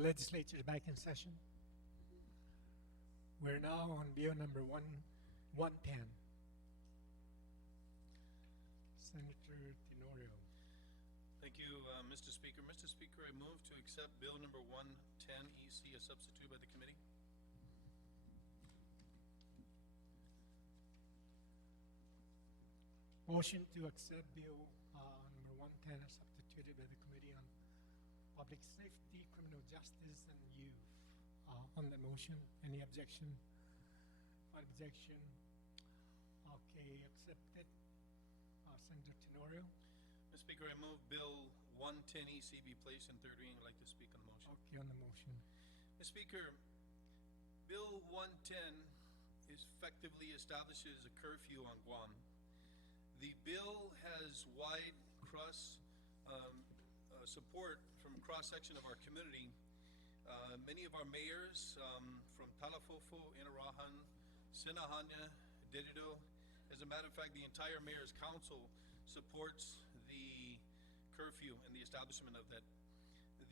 Legislature is back in session. We're now on bill number 110. Senator Tenorio. Thank you, Mr. Speaker. Mr. Speaker, I move to accept Bill number 110 EC as substituted by the committee. Motion to accept bill number 110 as substituted by the Committee on Public Safety, Criminal Justice, and Youth. On that motion, any objection? One objection. Okay, accepted. Senator Tenorio. Mr. Speaker, I move Bill 110 EC be placed in third reading. I'd like to speak on the motion. Okay, on the motion. Mr. Speaker, Bill 110 effectively establishes a curfew on Guam. The bill has wide support from a cross-section of our community. Many of our mayors from Talafofo, Inarahan, Sinahanya, Derido. As a matter of fact, the entire mayor's council supports the curfew and the establishment of that.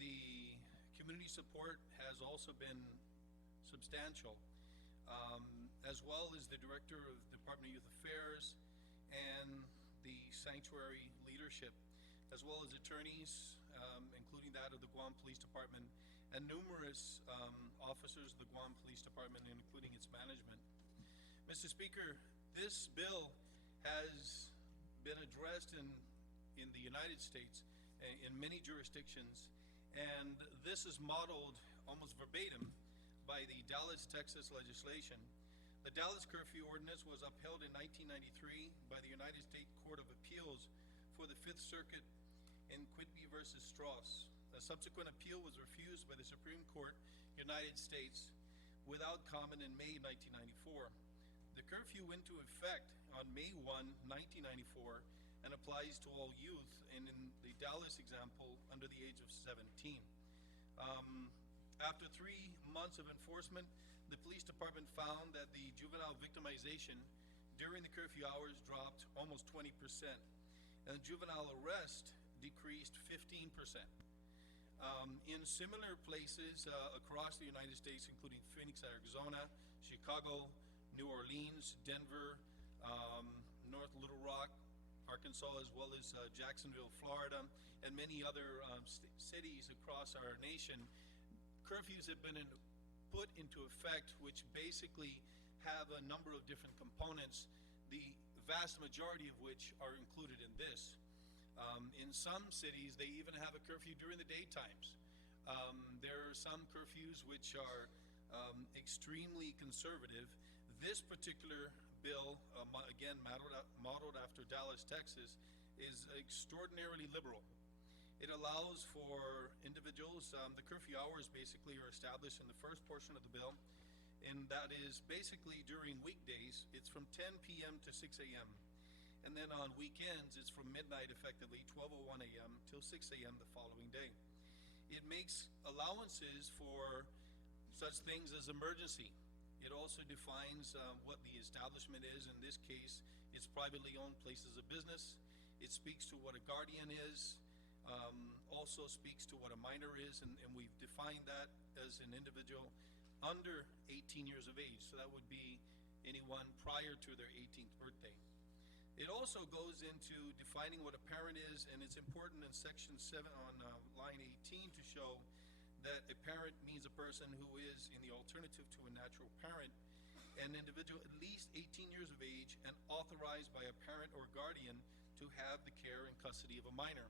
The community support has also been substantial, as well as the director of the Department of Youth Affairs and the sanctuary leadership, as well as attorneys, including that of the Guam Police Department, and numerous officers of the Guam Police Department, including its management. Mr. Speaker, this bill has been addressed in the United States in many jurisdictions, and this is modeled almost verbatim by the Dallas, Texas legislation. The Dallas curfew ordinance was upheld in 1993 by the United States Court of Appeals for the Fifth Circuit in Quidby versus Strauss. A subsequent appeal was refused by the Supreme Court, United States, without comment in May 1994. The curfew went into effect on May 1, 1994, and applies to all youth, and in the Dallas example, under the age of 17. After 3 months of enforcement, the police department found that the juvenile victimization during the curfew hours dropped almost 20%, and juvenile arrest decreased 15%. In similar places across the United States, including Phoenix, Arizona, Chicago, New Orleans, Denver, North Little Rock, Arkansas, as well as Jacksonville, Florida, and many other cities across our nation, curfews have been put into effect, which basically have a number of different components, the vast majority of which are included in this. In some cities, they even have a curfew during the daytimes. There are some curfews which are extremely conservative. This particular bill, again modeled after Dallas, Texas, is extraordinarily liberal. It allows for individuals, the curfew hours basically are established in the first portion of the bill, and that is basically during weekdays, it's from 10 p.m. to 6 a.m. And then on weekends, it's from midnight, effectively 12:01 a.m. till 6 a.m. the following day. It makes allowances for such things as emergency. It also defines what the establishment is. In this case, it's privately owned places of business. It speaks to what a guardian is, also speaks to what a minor is, and we've defined that as an individual under 18 years of age. So that would be anyone prior to their 18th birthday. It also goes into defining what a parent is, and it's important in section 7 on line 18 to show that a parent means a person who is, in the alternative to a natural parent, an individual at least 18 years of age and authorized by a parent or guardian to have the care and custody of a minor,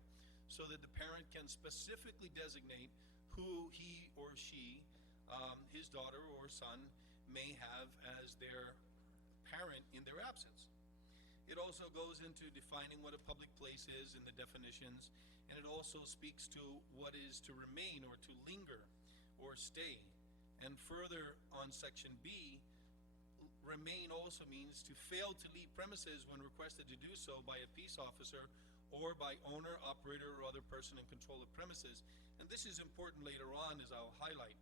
so that the parent can specifically designate who he or she, his daughter or son, may have as their parent in their absence. It also goes into defining what a public place is in the definitions, and it also speaks to what is to remain or to linger or stay. And further on section B, remain also means to fail to leave premises when requested to do so by a peace officer or by owner, operator, or other person in control of premises. And this is important later on, as I'll highlight.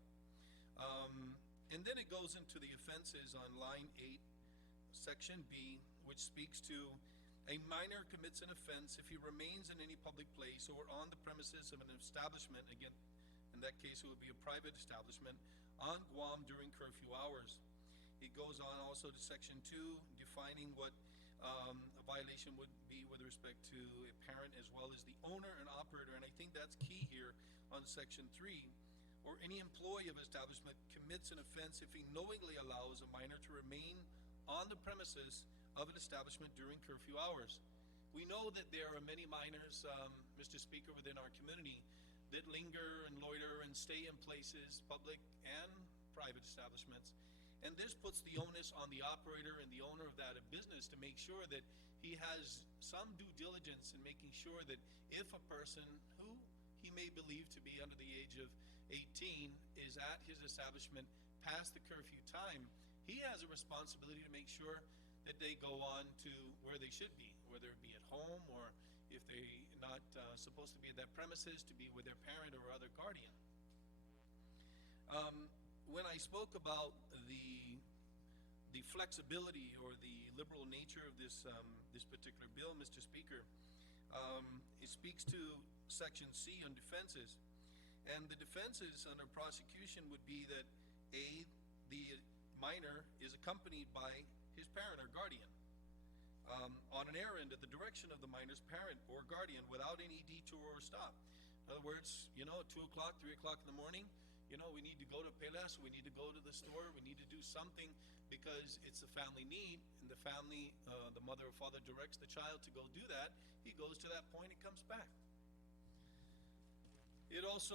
And then it goes into the offenses on line 8, section B, which speaks to a minor commits an offense if he remains in any public place or on the premises of an establishment, again, In that case, it would be a private establishment on Guam during curfew hours. It goes on also to Section 2, defining what a violation would be with respect to a parent as well as the owner and operator. And I think that's key here on Section 3. Or any employee of establishment commits an offense if he knowingly allows a minor to remain on the premises of an establishment during curfew hours. We know that there are many minors, Mr. Speaker, within our community that linger and loiter and stay in places, public and private establishments. And this puts the onus on the operator and the owner of that business to make sure that he has some due diligence in making sure that if a person who he may believe to be under the age of 18 is at his establishment past the curfew time, he has a responsibility to make sure that they go on to where they should be, whether it be at home or if they're not supposed to be at that premises, to be with their parent or other guardian. When I spoke about the flexibility or the liberal nature of this particular bill, Mr. Speaker, it speaks to Section C on defenses. And the defenses under prosecution would be that the minor is accompanied by his parent or guardian on an errand at the direction of the minor's parent or guardian without any detour or stop. In other words, at 2 o'clock, 3 o'clock in the morning, we need to go to Pelas, we need to go to the store, we need to do something because it's a family need, and the family, the mother or father directs the child to go do that. He goes to that point and comes back. It also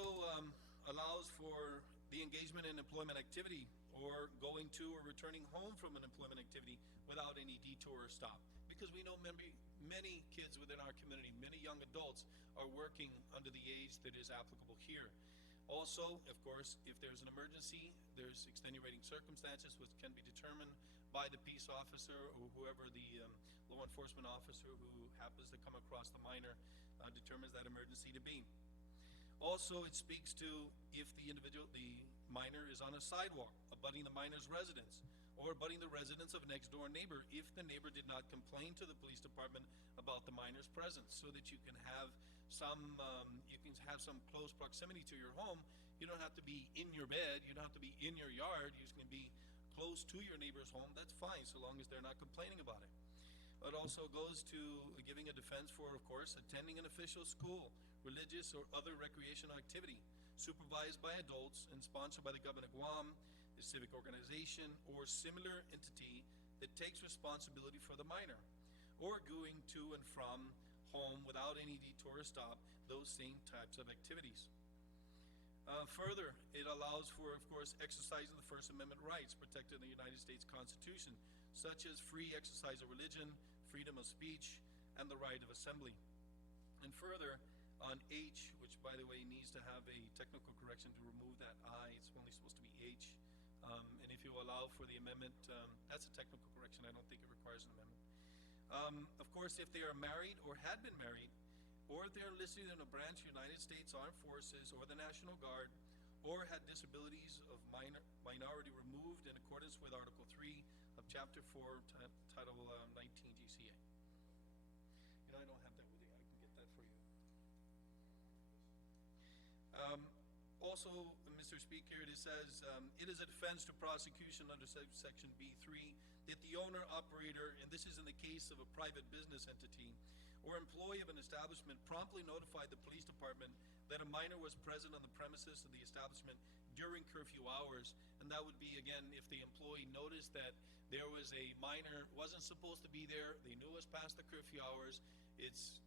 allows for the engagement in employment activity or going to or returning home from an employment activity without any detour or stop. Because we know many kids within our community, many young adults are working under the age that is applicable here. Also, of course, if there's an emergency, there's extenuating circumstances which can be determined by the peace officer or whoever the law enforcement officer who happens to come across the minor determines that emergency to be. Also, it speaks to if the minor is on a sidewalk abutting the minor's residence or abutting the residence of a next door neighbor if the neighbor did not complain to the police department about the minor's presence, so that you can have some close proximity to your home. You don't have to be in your bed, you don't have to be in your yard, you're just going to be close to your neighbor's home. That's fine so long as they're not complaining about it. It also goes to giving a defense for, of course, attending an official school, religious or other recreational activity supervised by adults and sponsored by the government of Guam, a civic organization, or similar entity that takes responsibility for the minor, or going to and from home without any detour or stop, those same types of activities. Further, it allows for, of course, exercising the First Amendment rights protected in the United States Constitution, such as free exercise of religion, freedom of speech, and the right of assembly. And further, on H, which by the way needs to have a technical correction to remove that I, it's only supposed to be H. And if you allow for the amendment, that's a technical correction. I don't think it requires an amendment. Of course, if they are married or had been married, or if they are listed in a branch of United States Armed Forces or the National Guard, or had disabilities of minority removed in accordance with Article 3 of Chapter 4, Title 19 GCA. I don't have that with you. I can get that for you. Also, Mr. Speaker, it says, it is a defense to prosecution under Section B3 that the owner, operator, and this is in the case of a private business entity, or employee of an establishment promptly notified the police department that a minor was present on the premises of the establishment during curfew hours. And that would be, again, if the employee noticed that there was a minor, wasn't supposed to be there, they knew it was past the curfew hours, it's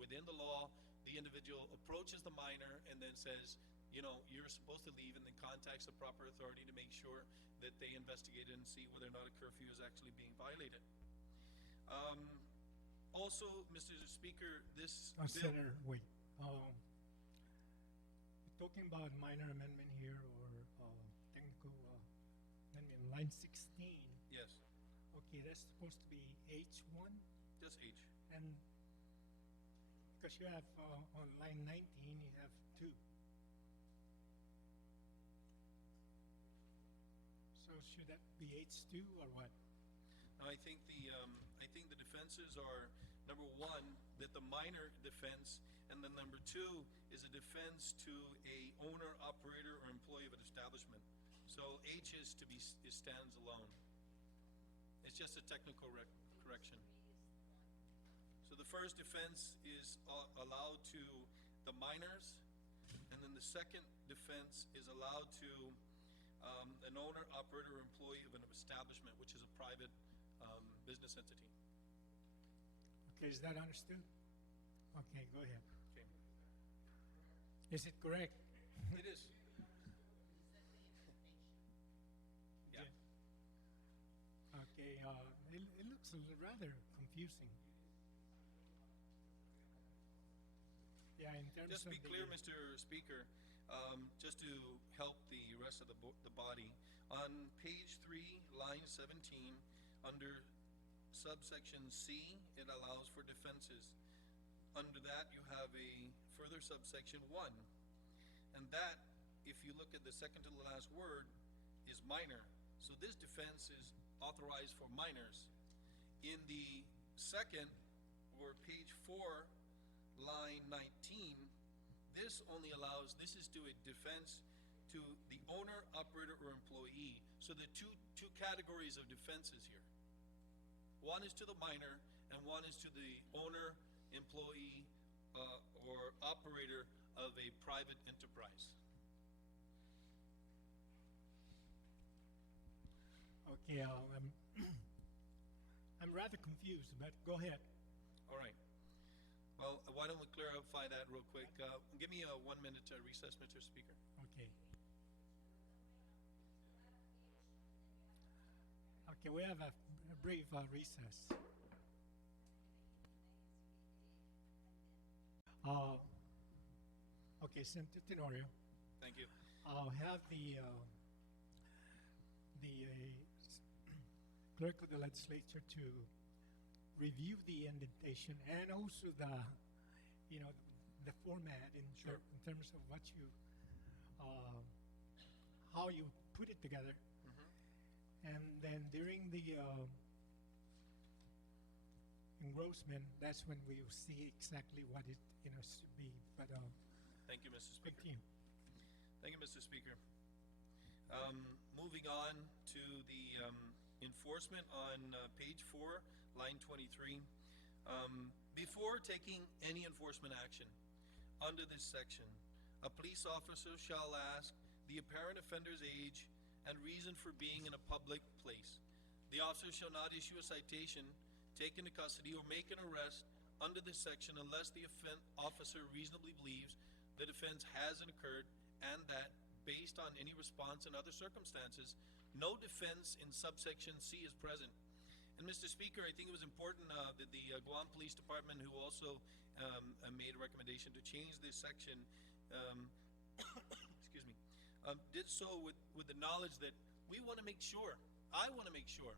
within the law, the individual approaches the minor and then says, you're supposed to leave, and then contacts the proper authority to make sure that they investigate and see whether or not a curfew is actually being violated. Also, Mr. Speaker, this bill... Senator, wait. You're talking about minor amendment here or technical amendment, line 16. Yes. Okay, that's supposed to be H1? Just H. And because you have on line 19, you have 2. So should that be H2 or what? I think the defenses are Number one, that the minor defense, and then number two is a defense to a owner, operator, or employee of an establishment. So H is stands alone. It's just a technical correction. So the first defense is allowed to the minors, and then the second defense is allowed to an owner, operator, or employee of an establishment, which is a private business entity. Okay, is that understood? Okay, go ahead. Okay. Is it correct? It is. Yeah. Okay, it looks rather confusing. Yeah, in terms Just to of be clear, Mr. Speaker, just to help the rest of the body, on page 3, line 17, under subsection C, it allows for defenses. Under that, you have a further subsection 1, and that, if you look at the second to the last word, is minor. So this defense is authorized for minors. In the second, or page 4, line 19, this only allows, this is to a defense to the owner, operator, or employee. So the two categories of defenses here. One is to the minor, and one is to the owner, employee, or operator of a private enterprise. Okay, I'm rather confused, but go ahead. All right. Well, why don't we clarify that real quick? Give me a 1 minute recess, Mr. Speaker. Okay. Okay, we have a brief recess. Okay, Senator Tenorio, Thank you. I'll have the clerk of the legislature to review the indentation and also the format in terms of what you how you put it together. And then during the engrossment, that's when we will see exactly what it should be. But Thank you, Mr. back Speaker. to you. Thank you, Mr. Speaker. Moving on to the enforcement on page 4, line 23. Before taking any enforcement action under this section, a police officer shall ask the apparent offender's age and reason for being in a public place. The officer shall not issue a citation, take into custody, or make an arrest under this section unless the officer reasonably believes that offense hasn't occurred and that, based on any response and other circumstances, no defense in subsection C is present. And Mr. Speaker, I think it was important that the Guam Police Department, who also made a recommendation to change this section, excuse me, did so with the knowledge that we want to make sure, I want to make sure,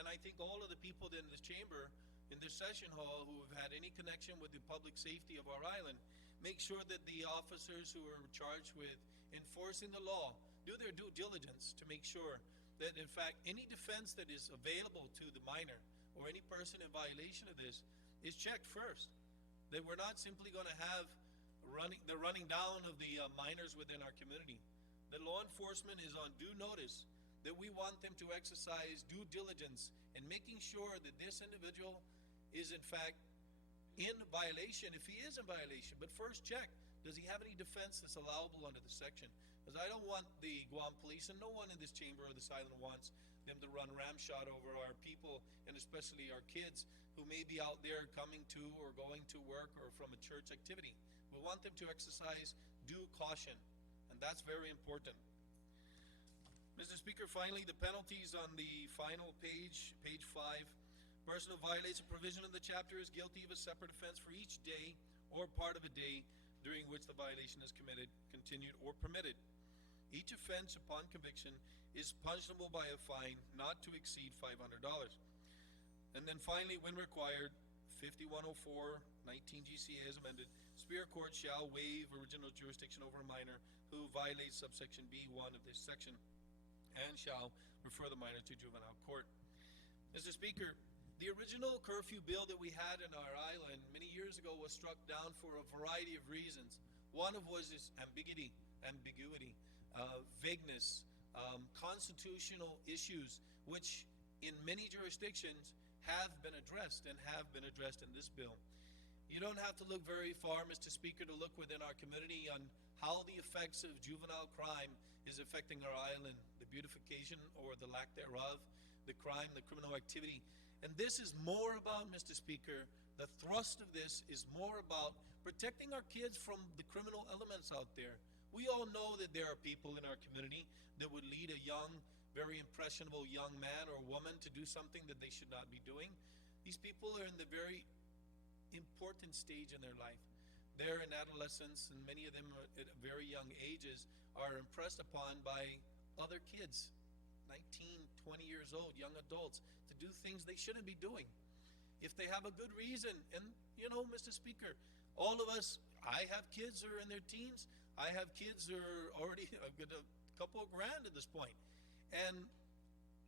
and I think all of the people in this chamber, in this session hall, who have had any connection with the public safety of our island, make sure that the officers who are charged with enforcing the law do their due diligence to make sure that, in fact, any defense that is available to the minor or any person in violation of this is checked first. That we're not simply going to have the running down of the minors within our community. That law enforcement is on due notice, that we want them to exercise due diligence in making sure that this individual is, in fact, in violation, if he is in violation. But first check, does he have any defense that's allowable under the section? Because I don't want the Guam police, and no one in this chamber or this island wants them to run ramshot over our people, and especially our kids who may be out there coming to or going to work or from a church activity. We want them to exercise due caution, and that's very important. Mr. Speaker, finally, the penalties on the final page, page 5. Person who violates a provision of the chapter is guilty of a separate offense for each day or part of a day during which the violation is committed, continued, or permitted. Each offense upon conviction is punishable by a fine not to exceed $500. And then finally, when required, 5104, 19 GCA as amended, Superior Court shall waive original jurisdiction over a minor who violates subsection B1 of this section and shall refer the minor to juvenile court. Mr. Speaker, The original curfew bill that we had in our island many years ago was struck down for a variety of reasons. One of was this ambiguity, vagueness, constitutional issues, which in many jurisdictions have been addressed and have been addressed in this bill. You don't have to look very far, Mr. Speaker, to look within our community on how the effects of juvenile crime is affecting our island, the beautification or the lack thereof, the crime, the criminal activity. And this is more about, Mr. Speaker, the thrust of this is more about protecting our kids from the criminal elements out there. We all know that there are people in our community that would lead a young, very impressionable young man or woman to do something that they should not be doing. These people are in the very important stage in their life. They're in adolescence, and many of them are at very young ages are impressed upon by other kids, 19, 20 years old, young adults, to do things they shouldn't be doing. If they have a good reason, and you know, Mr. Speaker, all of us, I have kids who are in their teens, I have kids who are already a couple of grand at this point. And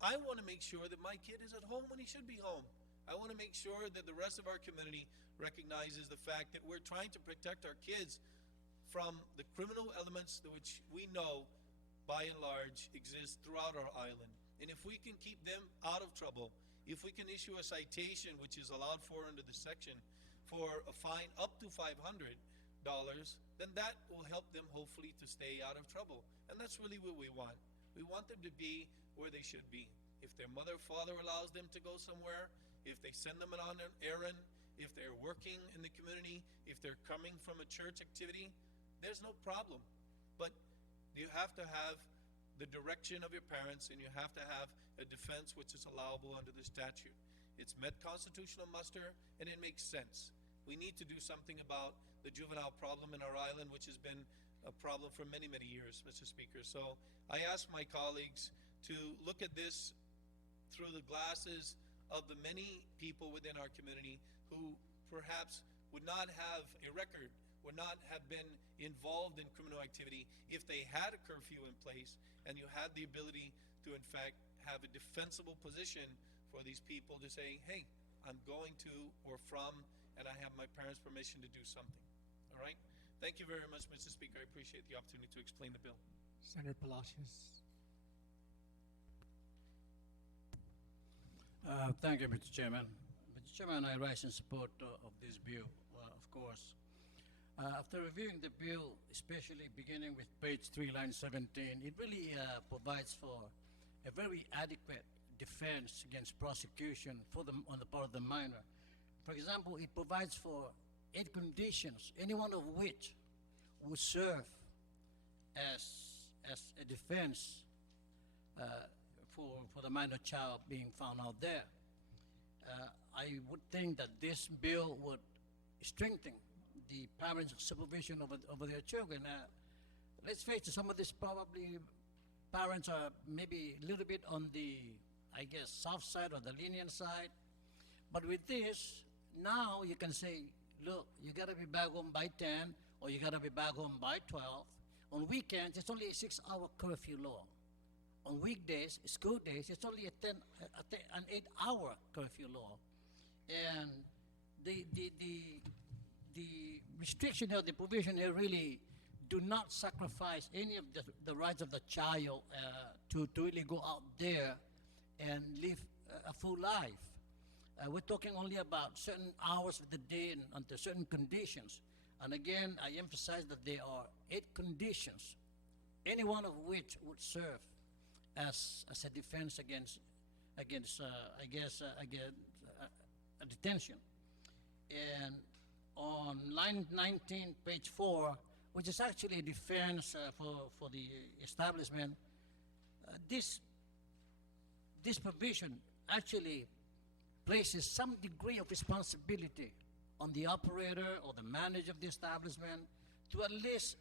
I want to make sure that my kid is at home when he should be home. I want to make sure that the rest of our community recognizes the fact that we're trying to protect our kids from the criminal elements which we know by and large exist throughout our island. And if we can keep them out of trouble, if we can issue a citation, which is allowed for under the section, for a fine up to $500, then that will help them hopefully to stay out of trouble. And that's really what we want. We want them to be where they should be. If their mother or father allows them to go somewhere, if they send them on an errand, if they're working in the community, if they're coming from a church activity, there's no problem. But you have to have the direction of your parents, and you have to have a defense which is allowable under the statute. It's met constitutional muster, and it makes sense. We need to do something about the juvenile problem in our island, which has been a problem for many, many years, Mr. Speaker. So I ask my colleagues to look at this through the glasses of the many people within our community who perhaps would not have a record, would not have been involved in criminal activity if they had a curfew in place, and you had the ability to, in fact, have a defensible position for these people to say, hey, I'm going to or from, and I have my parents' permission to do something. All right? Thank you very much, Mr. Speaker. I appreciate the opportunity to explain the bill. Senator Palacios. Thank you, Mr. Chairman. Mr. Chairman, I rise in support of this bill, of course. After reviewing the bill, especially beginning with page 3, line 17, it really provides for a very adequate defense against prosecution on the part of the minor. For example, it provides for 8 conditions, any one of which would serve as a defense for the minor child being found out there. I would think that this bill would strengthen the parents' supervision over their children. Let's face it, some of these probably parents are maybe a little bit on the, I guess, soft side or the lenient side. But with this, now you can say, look, you gotta be back home by 10, or you gotta be back home by 12. On weekends, it's only a 6-hour curfew law. On weekdays, school days, it's only an 8-hour curfew law. And the restriction or the provision here really do not sacrifice any of the rights of the child to really go out there and live a full life. We're talking only about certain hours of the day and under certain conditions. And again, I emphasize that there are 8 conditions, any one of which would serve as a defense against a detention. And on line 19, page 4, which is actually a defense for the establishment, this provision actually places some degree of responsibility on the operator or the manager of the establishment to at least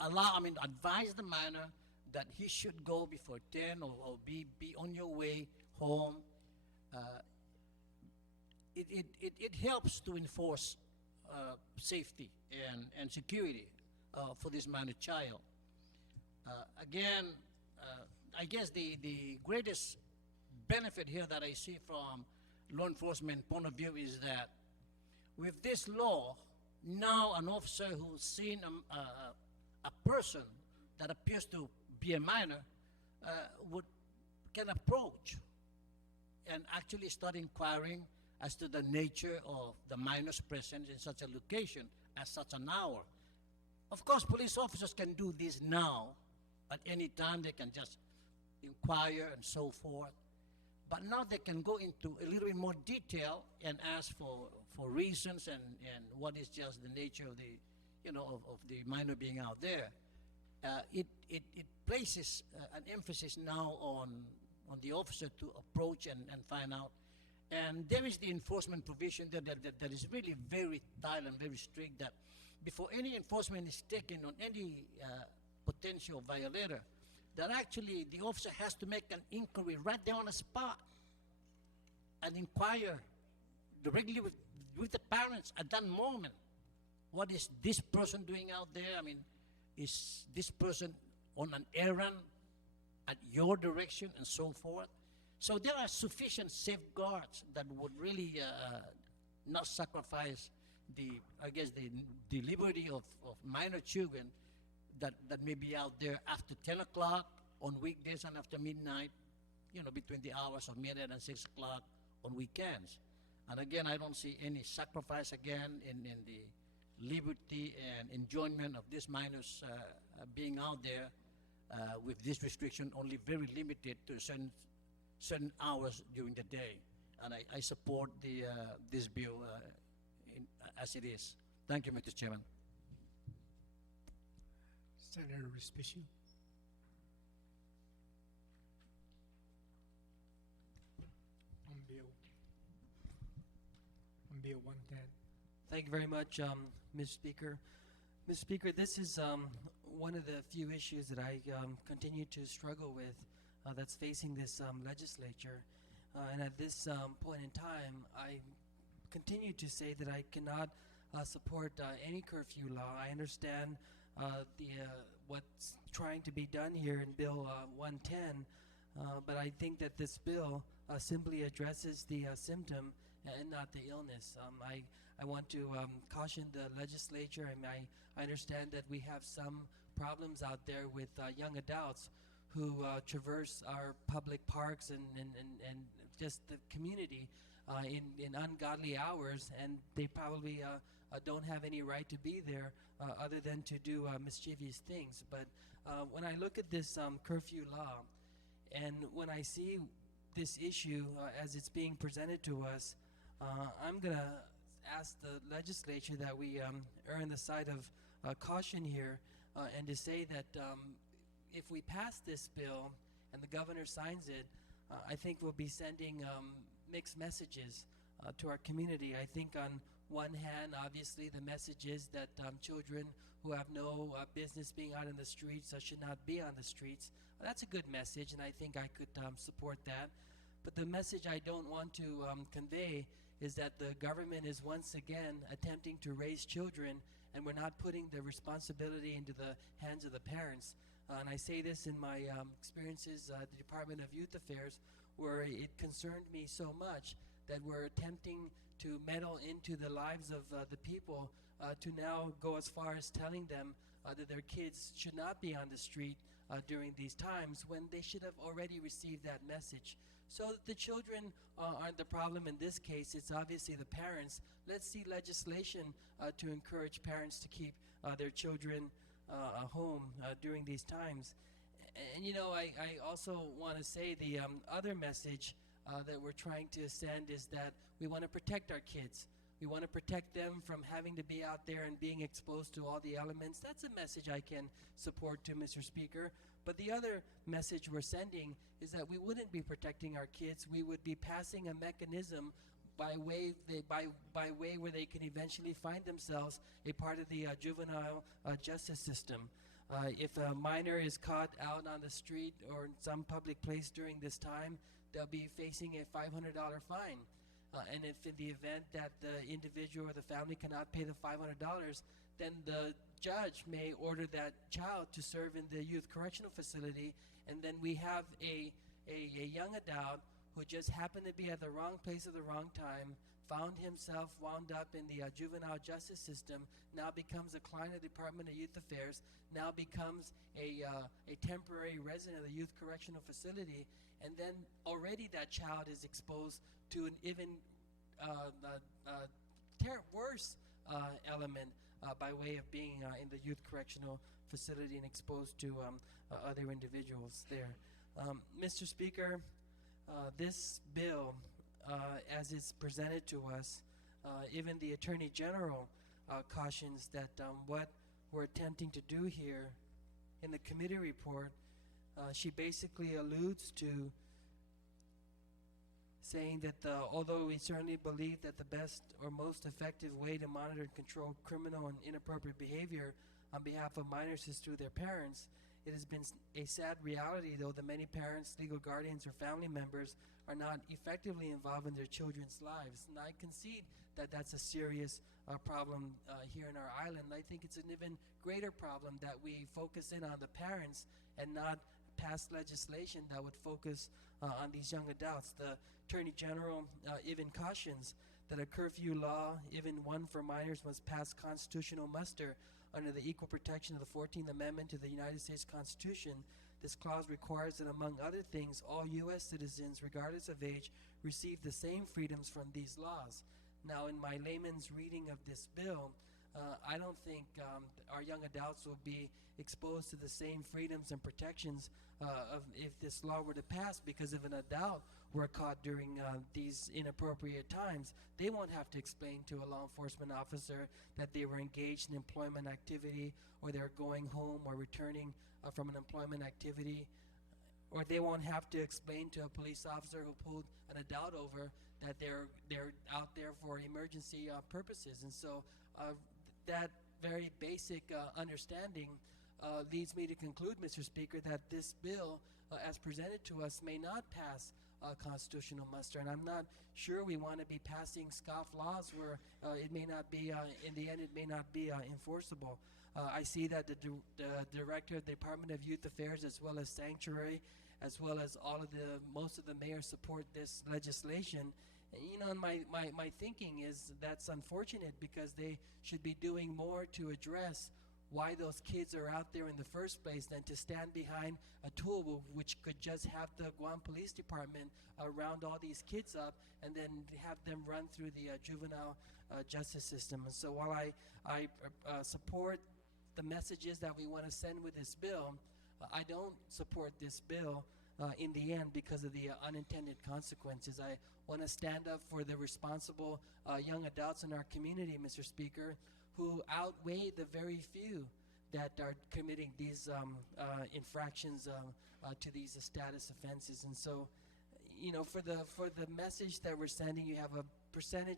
advise the minor that he should go before 10 or be on your way home. It helps to enforce safety and security for this minor child. Again, I guess the greatest benefit here that I see from law enforcement point of view is that with this law, now an officer who's seen a person that appears to be a minor can approach and actually start inquiring as to the nature of the minor's presence in such a location at such an hour. Of course, police officers can do this now. At any time, they can just inquire and so forth. But now they can go into a little bit more detail and ask for reasons and what is just the nature of the, of the minor being out there. It places an emphasis now on the officer to approach and find out. And there is the enforcement provision there that is really very tight and very strict, that before any enforcement is taken on any potential violator, that actually the officer has to make an inquiry right there on the spot and inquire directly with the parents at that moment. What is this person doing out there? I mean, is this person on an errand at your direction and so forth? So there are sufficient safeguards that would really not sacrifice the liberty of minor children that may be out there after 10 o'clock on weekdays and after midnight, between the hours of midnight and 6 o'clock on weekends. And again, I don't see any sacrifice again in the liberty and enjoyment of these minors being out there with this restriction only very limited to certain hours during the day. And I support this bill as it is. Thank you, Mr. Chairman. Senator Respicio. On Bill 110. Thank you very much, Mr. Speaker. Mr. Speaker, this is one of the few issues that I continue to struggle with that's facing this legislature. And at this point in time, I continue to say that I cannot support any curfew law. I understand what's trying to be done here in Bill 110, but I think that this bill simply addresses the symptom and not the illness. I want to caution the legislature, and I understand that we have some problems out there with young adults who traverse our public parks and just the community in ungodly hours, and they probably don't have any right to be there other than to do mischievous things. But when I look at this curfew law, and when I see this issue as it's being presented to us, I'm going to ask the legislature that we err on the side of caution here and to say that if we pass this bill and the governor signs it, I think we'll be sending mixed messages to our community. I think on one hand, obviously, the message is that children who have no business being out in the streets should not be on the streets. That's a good message, and I think I could support that. But the message I don't want to convey is that the government is once again attempting to raise children, and we're not putting the responsibility into the hands of the parents. And I say this in my experiences at the Department of Youth Affairs, where it concerned me so much that we're attempting to meddle into the lives of the people to now go as far as telling them that their kids should not be on the street during these times when they should have already received that message. So the children aren't the problem in this case. It's obviously the parents. Let's see legislation to encourage parents to keep their children home during these times. And I also want to say the other message that we're trying to send is that we want to protect our kids. We want to protect them from having to be out there and being exposed to all the elements. That's a message I can support, to Mr. Speaker. But the other message we're sending is that we wouldn't be protecting our kids. We would be passing a mechanism by way where they can eventually find themselves a part of the juvenile justice system. If a minor is caught out on the street or in some public place during this time, they'll be facing a $500 fine. And if in the event that the individual or the family cannot pay the $500, then the judge may order that child to serve in the youth correctional facility, and then we have a young adult who just happened to be at the wrong place at the wrong time, found himself wound up in the juvenile justice system, now becomes a client of the Department of Youth Affairs, now becomes a temporary resident of the Youth Correctional Facility, and then already that child is exposed to an even worse element by way of being in the Youth Correctional Facility and exposed to other individuals there. Mr. Speaker, this bill, as it's presented to us, even the Attorney General cautions that what we're attempting to do here in the committee report, she basically alludes to saying that although we certainly believe that the best or most effective way to monitor and control criminal and inappropriate behavior on behalf of minors is through their parents, it has been a sad reality, though, that many parents, legal guardians, or family members are not effectively involved in their children's lives. And I concede that that's a serious problem here in our island. I think it's an even greater problem that we focus in on the parents and not pass legislation that would focus on these young adults. The Attorney General even cautions that a curfew law, even one for minors, must pass constitutional muster under the equal protection of the 14th Amendment to the United States Constitution. This clause requires that, among other things, all U.S. citizens, regardless of age, receive the same freedoms from these laws. Now, in my layman's reading of this bill, I don't think our young adults will be exposed to the same freedoms and protections of if this law were to pass, because if an adult were caught during these inappropriate times, they won't have to explain to a law enforcement officer that they were engaged in employment activity, or they're going home or returning from an employment activity, or they won't have to explain to a police officer who pulled an adult over that they're out there for emergency purposes. And so that very basic understanding leads me to conclude, Mr. Speaker, that this bill, as presented to us, may not pass constitutional muster. And I'm not sure we want to be passing scoff laws where it may not be, in the end, it may not be enforceable. I see that the Director of the Department of Youth Affairs, as well as Sanctuary, as well as most of the mayors support this legislation. You know, and my thinking is that's unfortunate, because they should be doing more to address why those kids are out there in the first place than to stand behind a tool which could just have the Guam Police Department round all these kids up and then have them run through the juvenile justice system. And so while I support the messages that we want to send with this bill, I don't support this bill in the end because of the unintended consequences. I want to stand up for the responsible young adults in our community, Mr. Speaker, who outweigh the very few that are committing these infractions to these status offenses. And so, you know, for the message that we're sending, you have a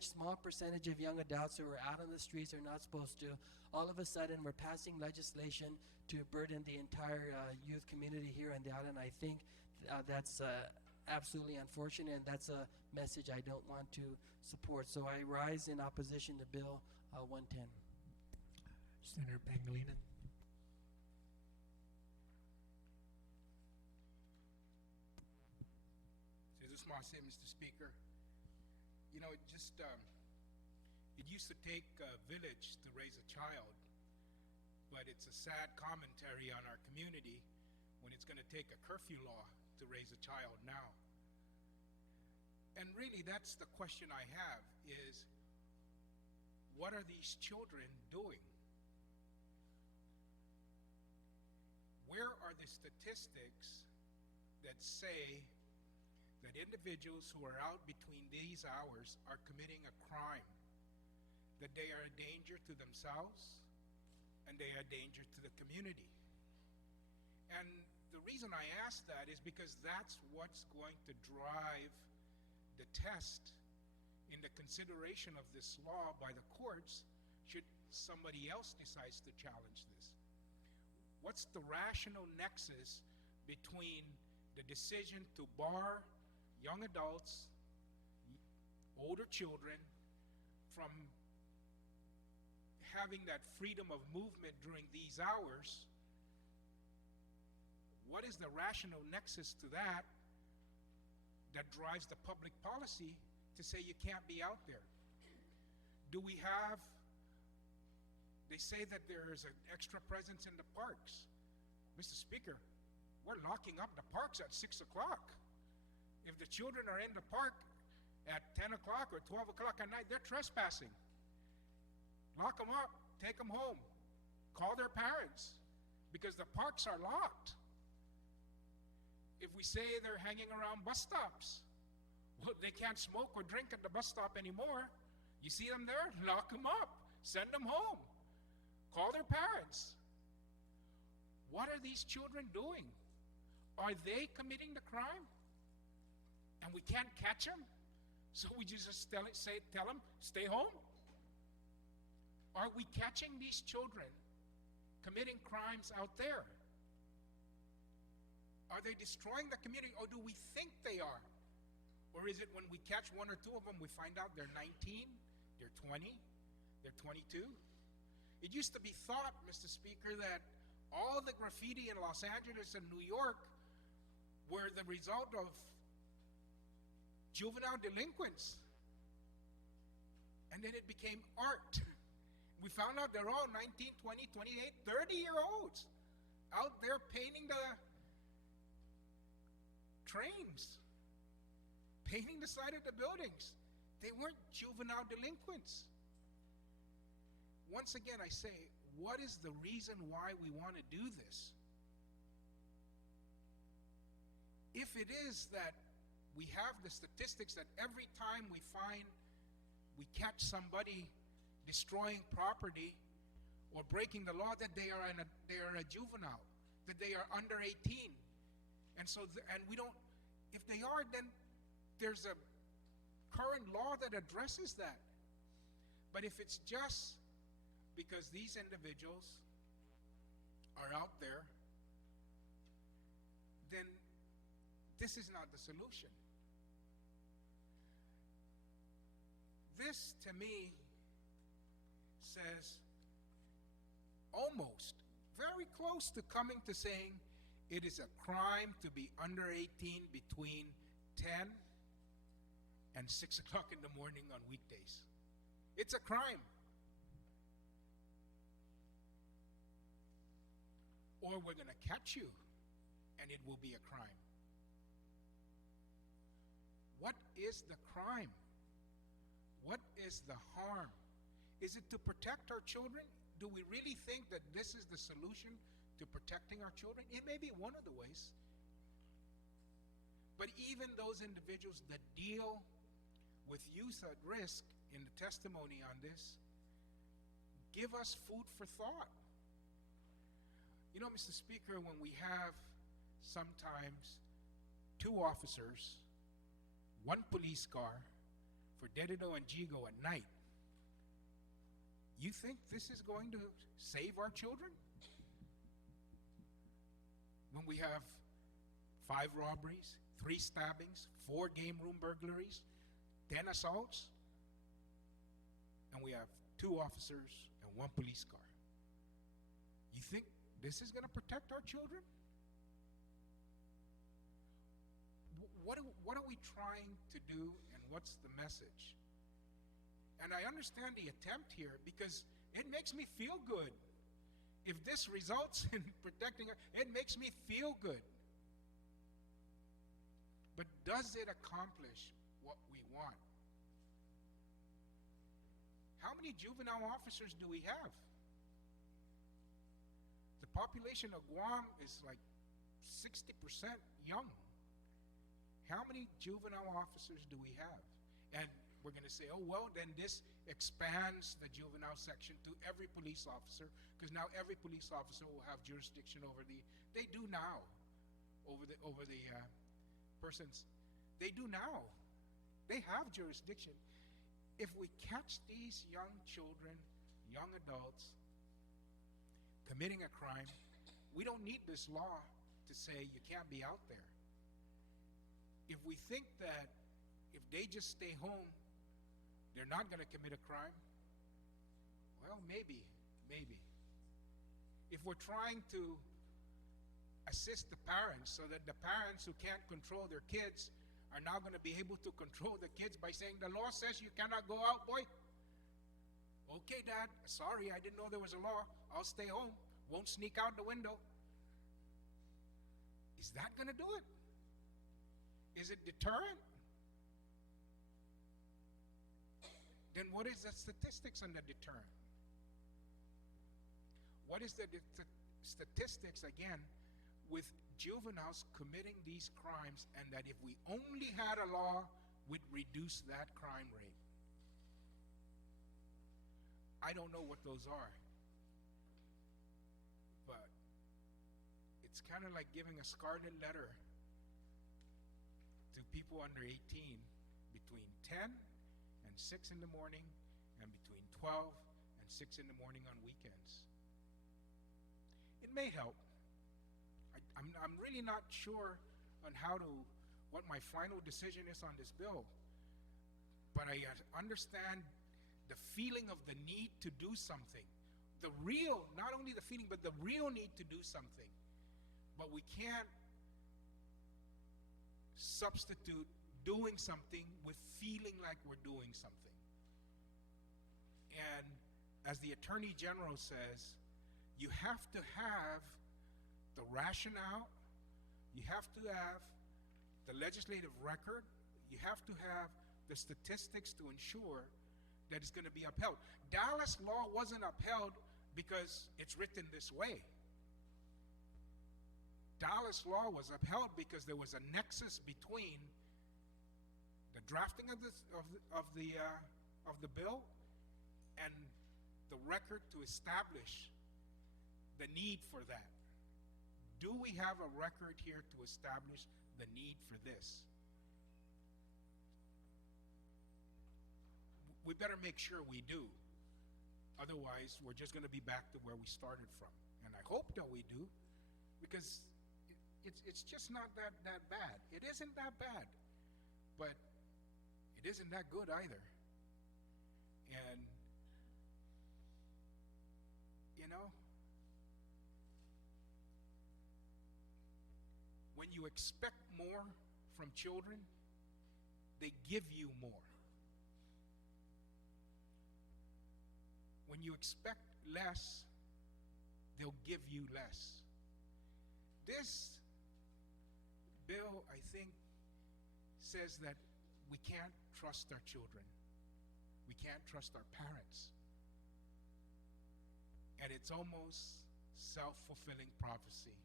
small percentage of young adults who are out on the streets, are not supposed to. All of a sudden, we're passing legislation to burden the entire youth community here on the island. I think that's absolutely unfortunate, and that's a message I don't want to support. So I rise in opposition to Bill 110. Senator Pangilinan. So this is what I say, Mr. Speaker. You know, it used to take a village to raise a child, but it's a sad commentary on our community when it's going to take a curfew law to raise a child now. And really, that's the question I have, is what are these children doing? Where are the statistics that say that individuals who are out between these hours are committing a crime, that they are a danger to themselves and they are a danger to the community? And the reason I ask that is because that's what's going to drive the test in the consideration of this law by the courts should somebody else decides to challenge this. What's the rational nexus between the decision to bar young adults, older children, from having that freedom of movement during these hours? What is the rational nexus to that that drives the public policy to say you can't be out there? Do we have, they say that there is an extra presence in the parks. Mr. Speaker, we're locking up the parks at 6 o'clock. If the children are in the park at 10 o'clock or 12 o'clock at night, they're trespassing. Lock them up, take them home, call their parents, because the parks are locked. If we say they're hanging around bus stops, well, they can't smoke or drink at the bus stop anymore. You see them there? Lock them up, send them home, call their parents. What are these children doing? Are they committing the crime? And we can't catch them? So we just tell them, stay home? Are we catching these children committing crimes out there? Are they destroying the community, or do we think they are? Or is it when we catch one or two of them, we find out they're 19, they're 20, they're 22? It used to be thought, Mr. Speaker, that all the graffiti in Los Angeles and New York were the result of juvenile delinquents. And then it became art. We found out they're all 19, 20, 28, 30-year-olds out there painting the trains, painting the side of the buildings. They weren't juvenile delinquents. Once again, I say, what is the reason why we want to do this? If it is that we have the statistics that every time we catch somebody destroying property or breaking the law, that they are a juvenile, that they are under 18. And so, and we don't, if they are, then there's a current law that addresses that. But if it's just because these individuals are out there, then this is not the solution. This, to me, says almost, very close to coming to saying it is a crime to be under 18 between 10 and 6 o'clock in the morning on weekdays. It's a crime. Or we're going to catch you, and it will be a crime. What is the crime? What is the harm? Is it to protect our children? Do we really think that this is the solution to protecting our children? It may be one of the ways. But even those individuals that deal with youth at risk in the testimony on this give us food for thought. You know, Mr. Speaker, when we have sometimes 2 officers, 1 police car for Dedido and Jigo at night, you think this is going to save our children? When we have 5 robberies, 3 stabbings, 4 game room burglaries, 10 assaults, and we have 2 officers and 1 police car. You think this is going to protect our children? What are we trying to do, and what's the message? And I understand the attempt here because it makes me feel good. If this results in protecting, it makes me feel good. But does it accomplish what we want? How many juvenile officers do we have? The population of Guam is like 60% young. How many juvenile officers do we have? And we're going to say, oh, well, then this expands the juvenile section to every police officer, because now every police officer will have jurisdiction over they do now, over the persons. They do now. They have jurisdiction. If we catch these young children, young adults, committing a crime, we don't need this law to say you can't be out there. If we think that if they just stay home, they're not going to commit a crime, well, maybe. If we're trying to assist the parents so that the parents who can't control their kids are now going to be able to control the kids by saying, the law says you cannot go out, boy. Okay, Dad, sorry, I didn't know there was a law. I'll stay home, won't sneak out the window. Is that going to do it? Is it deterrent? Then what is the statistics on the deterrent? What is the statistics, again, with juveniles committing these crimes, and that if we only had a law, we'd reduce that crime rate? I don't know what those are. But it's kind of like giving a scarlet letter to people under 18 between 10 and 6 in the morning, and between 12 and 6 in the morning on weekends. It may help. I'm really not sure on what my final decision is on this bill, but I understand the feeling of the need to do something. The real, not only the feeling, but the real need to do something. But we can't substitute doing something with feeling like we're doing something. And as the Attorney General says, you have to have the rationale, you have to have the legislative record, you have to have the statistics to ensure that it's going to be upheld. Dallas law wasn't upheld because it's written this way. Dallas law was upheld because there was a nexus between the drafting of the bill and the record to establish the need for that. Do we have a record here to establish the need for this? We better make sure we do. Otherwise, we're just going to be back to where we started from. And I hope that we do, because it's just not that bad. It isn't that bad, but it isn't that good either. And, you know, when you expect more from children, they give you more. When you expect less, they'll give you less. This bill, I think, says that we can't trust our children. We can't trust our parents. And it's almost self-fulfilling prophecy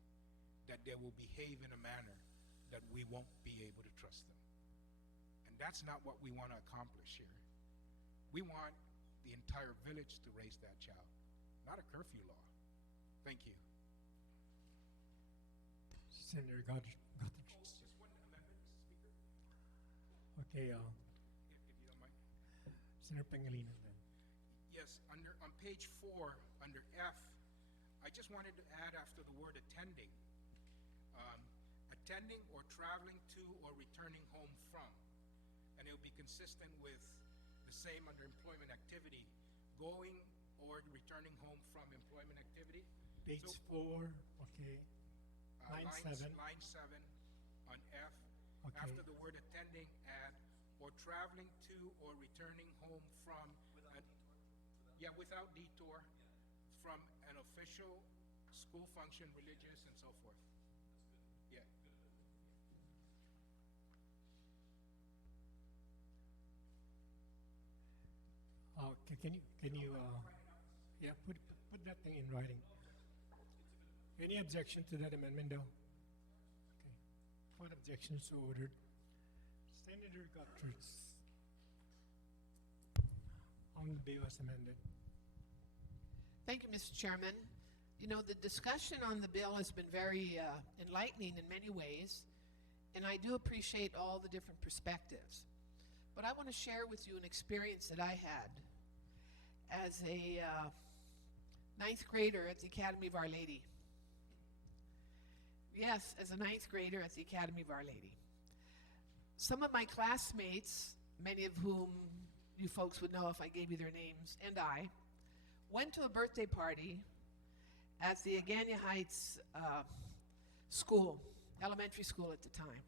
that they will behave in a manner that we won't be able to trust them. And that's not what we want to accomplish here. We want the entire village to raise that child, not a curfew law. Thank you. Senator Godrich. Just one amendment, Mr. Speaker, Okay, if you don't mind. Senator Pangilinan then. Yes, on page 4, under F, I just wanted to add after the word attending, attending or traveling to or returning home from. And it will be consistent with the same under employment activity, going or returning home from employment activity. Page So, 4, okay. Line 7. Line 7 on F. Okay. After the word attending, add or traveling to or returning home from. Without detour. From an official school function, religious, and so forth. Yeah. Can you put that thing in writing. Any objection to that amendment, though? Okay. One objection, so ordered. Senator Guthrie, on the bill as amended. Thank you, Mr. Chairman. You know, the discussion on the bill has been very enlightening in many ways, and I do appreciate all the different perspectives. But I want to share with you an experience that I had as a ninth grader at the Academy of Our Lady. Yes, as a ninth grader at the Academy of Our Lady. Some of my classmates, many of whom you folks would know if I gave you their names, and I, went to a birthday party at the Agania Heights school, elementary school at the time.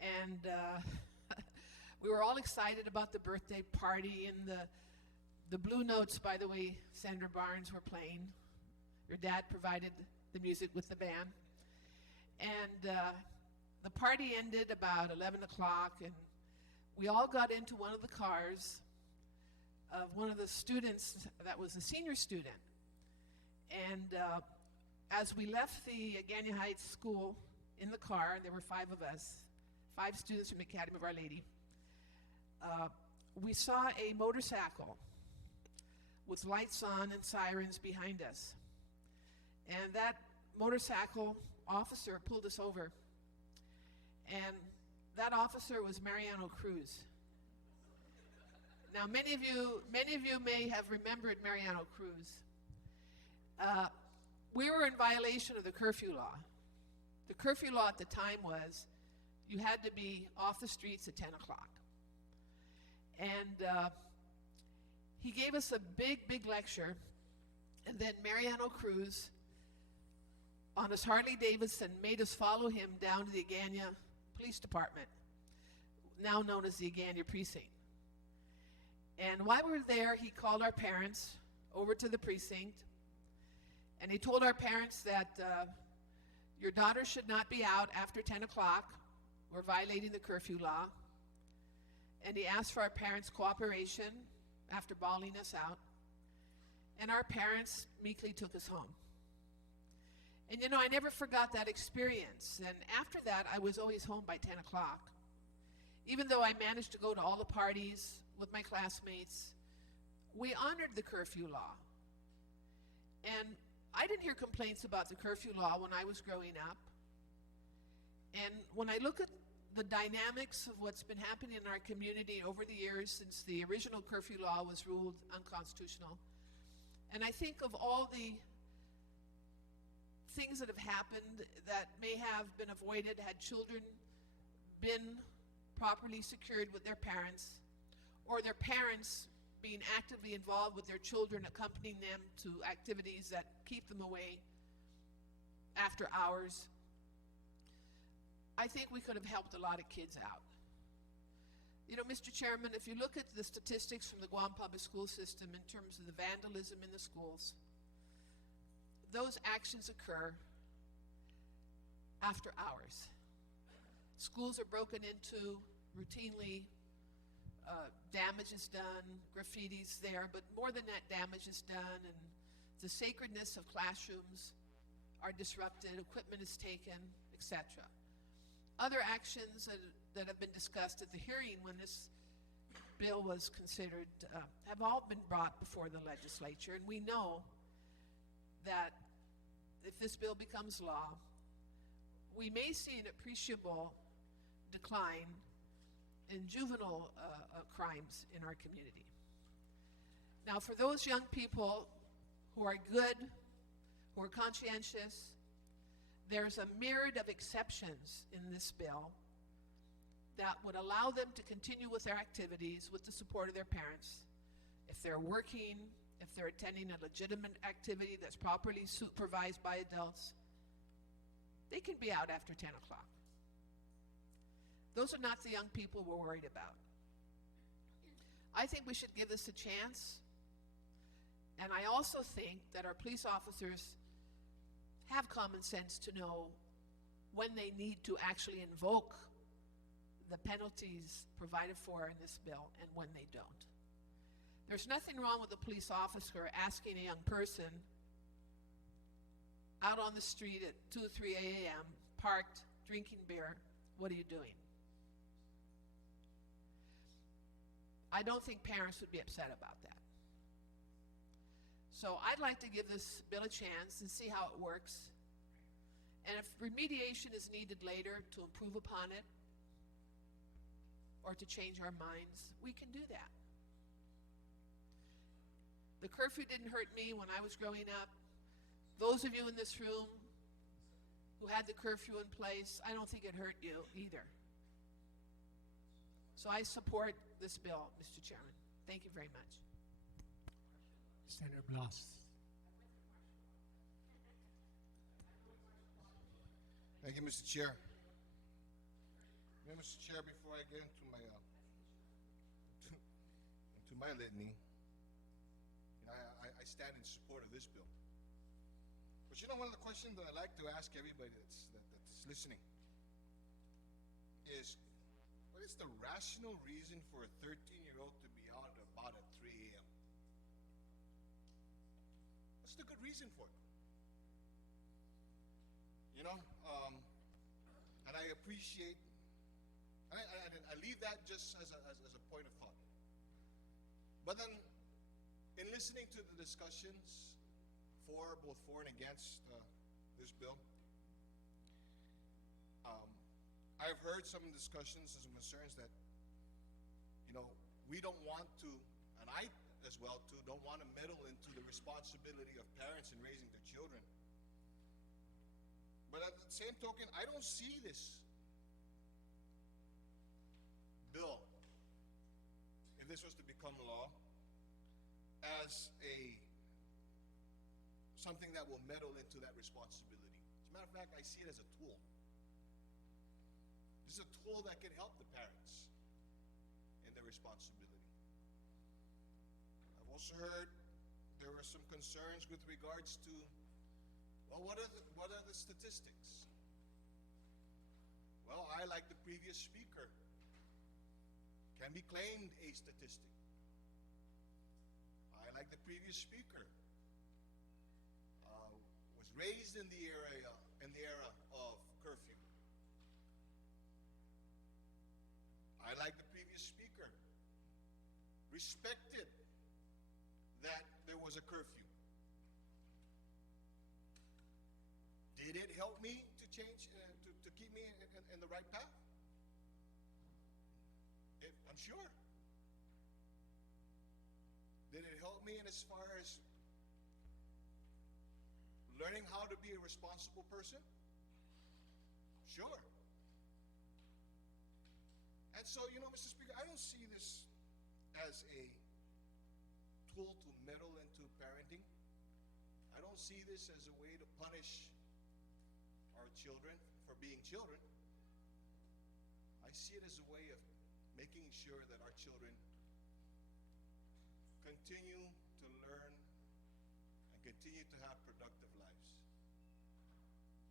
And we were all excited about the birthday party, and the Blue Notes, by the way, Senator Barnes, were playing. Your dad provided the music with the band. And the party ended about 11 o'clock, and we all got into one of the cars of one of the students that was a senior student. And as we left the Agania Heights School in the car, and there were 5 of us, 5 students from Academy of Our Lady, we saw a motorcycle with lights on and sirens behind us. And that motorcycle officer pulled us over. And that officer was Mariano Cruz. Now, many of you may have remembered Mariano Cruz. We were in violation of the curfew law. The curfew law at the time was you had to be off the streets at 10 o'clock. And he gave us a big, big lecture, and then Mariano Cruz, on his Harley Davidson, made us follow him down to the Agania Police Department, now known as the Agania Precinct. And while we were there, he called our parents over to the precinct, and he told our parents that your daughter should not be out after 10 o'clock. We're violating the curfew law. And he asked for our parents' cooperation after bawling us out. And our parents meekly took us home. And you know, I never forgot that experience. And after that, I was always home by 10 o'clock. Even though I managed to go to all the parties with my classmates, we honored the curfew law. And I didn't hear complaints about the curfew law when I was growing up. And when I look at the dynamics of what's been happening in our community over the years since the original curfew law was ruled unconstitutional, and I think of all the things that have happened that may have been avoided had children been properly secured with their parents, or their parents being actively involved with their children, accompanying them to activities that keep them away after hours, I think we could have helped a lot of kids out. You know, Mr. Chairman, if you look at the statistics from the Guam public school system in terms of the vandalism in the schools, those actions occur after hours. Schools are broken into routinely, damage is done, graffiti's there, but more than that, damage is done, and the sacredness of classrooms are disrupted, equipment is taken, etc. Other actions that have been discussed at the hearing when this bill was considered have all been brought before the legislature, and we know that if this bill becomes law, we may see an appreciable decline in juvenile crimes in our community. Now, for those young people who are good, who are conscientious, there's a myriad of exceptions in this bill that would allow them to continue with their activities with the support of their parents. If they're working, if they're attending a legitimate activity that's properly supervised by adults, they can be out after 10 o'clock. Those are not the young people we're worried about. I think we should give this a chance, and I also think that our police officers have common sense to know when they need to actually invoke the penalties provided for in this bill and when they don't. There's nothing wrong with a police officer asking a young person out on the street at 2 or 3 a.m., parked, drinking beer, what are you doing? I don't think parents would be upset about that. So I'd like to give this bill a chance and see how it works. And if remediation is needed later to improve upon it or to change our minds, we can do that. The curfew didn't hurt me when I was growing up. Those of you in this room who had the curfew in place, I don't think it hurt you either. So I support this bill, Mr. Chairman. Thank you very much. Senator Blas. Thank you, Mr. Chair. Mr. Chair, before I get into my litany, I stand in support of this bill. But one of the questions that I like to ask everybody that's listening is, what is the rational reason for a 13-year-old to be out about at 3 a.m.? What's the good reason for it? And I appreciate, I leave that just as a point of thought. But then, in listening to the discussions both for and against this bill, I've heard some discussions and some concerns that, we don't want to, and I as well too, don't want to meddle into the responsibility of parents in raising their children. But at the same token, I don't see this bill, if this was to become law, as something that will meddle into that responsibility. As a matter of fact, I see it as a tool. This is a tool that can help the parents in their responsibility. I've also heard there were some concerns with regards to, well, what are the statistics? Well, I, like the previous speaker, can be claimed a statistic. I, like the previous speaker, was raised in the era of curfew. I, like the previous speaker, respected that there was a curfew. Did it help me to change, to keep me in the right path? I'm sure. Did it help me in as far as learning how to be a responsible person? Sure. And so, Mr. Speaker, I don't see this as a tool to meddle into parenting. I don't see this as a way to punish our children for being children. I see it as a way of making sure that our children continue to learn and continue to have productive lives.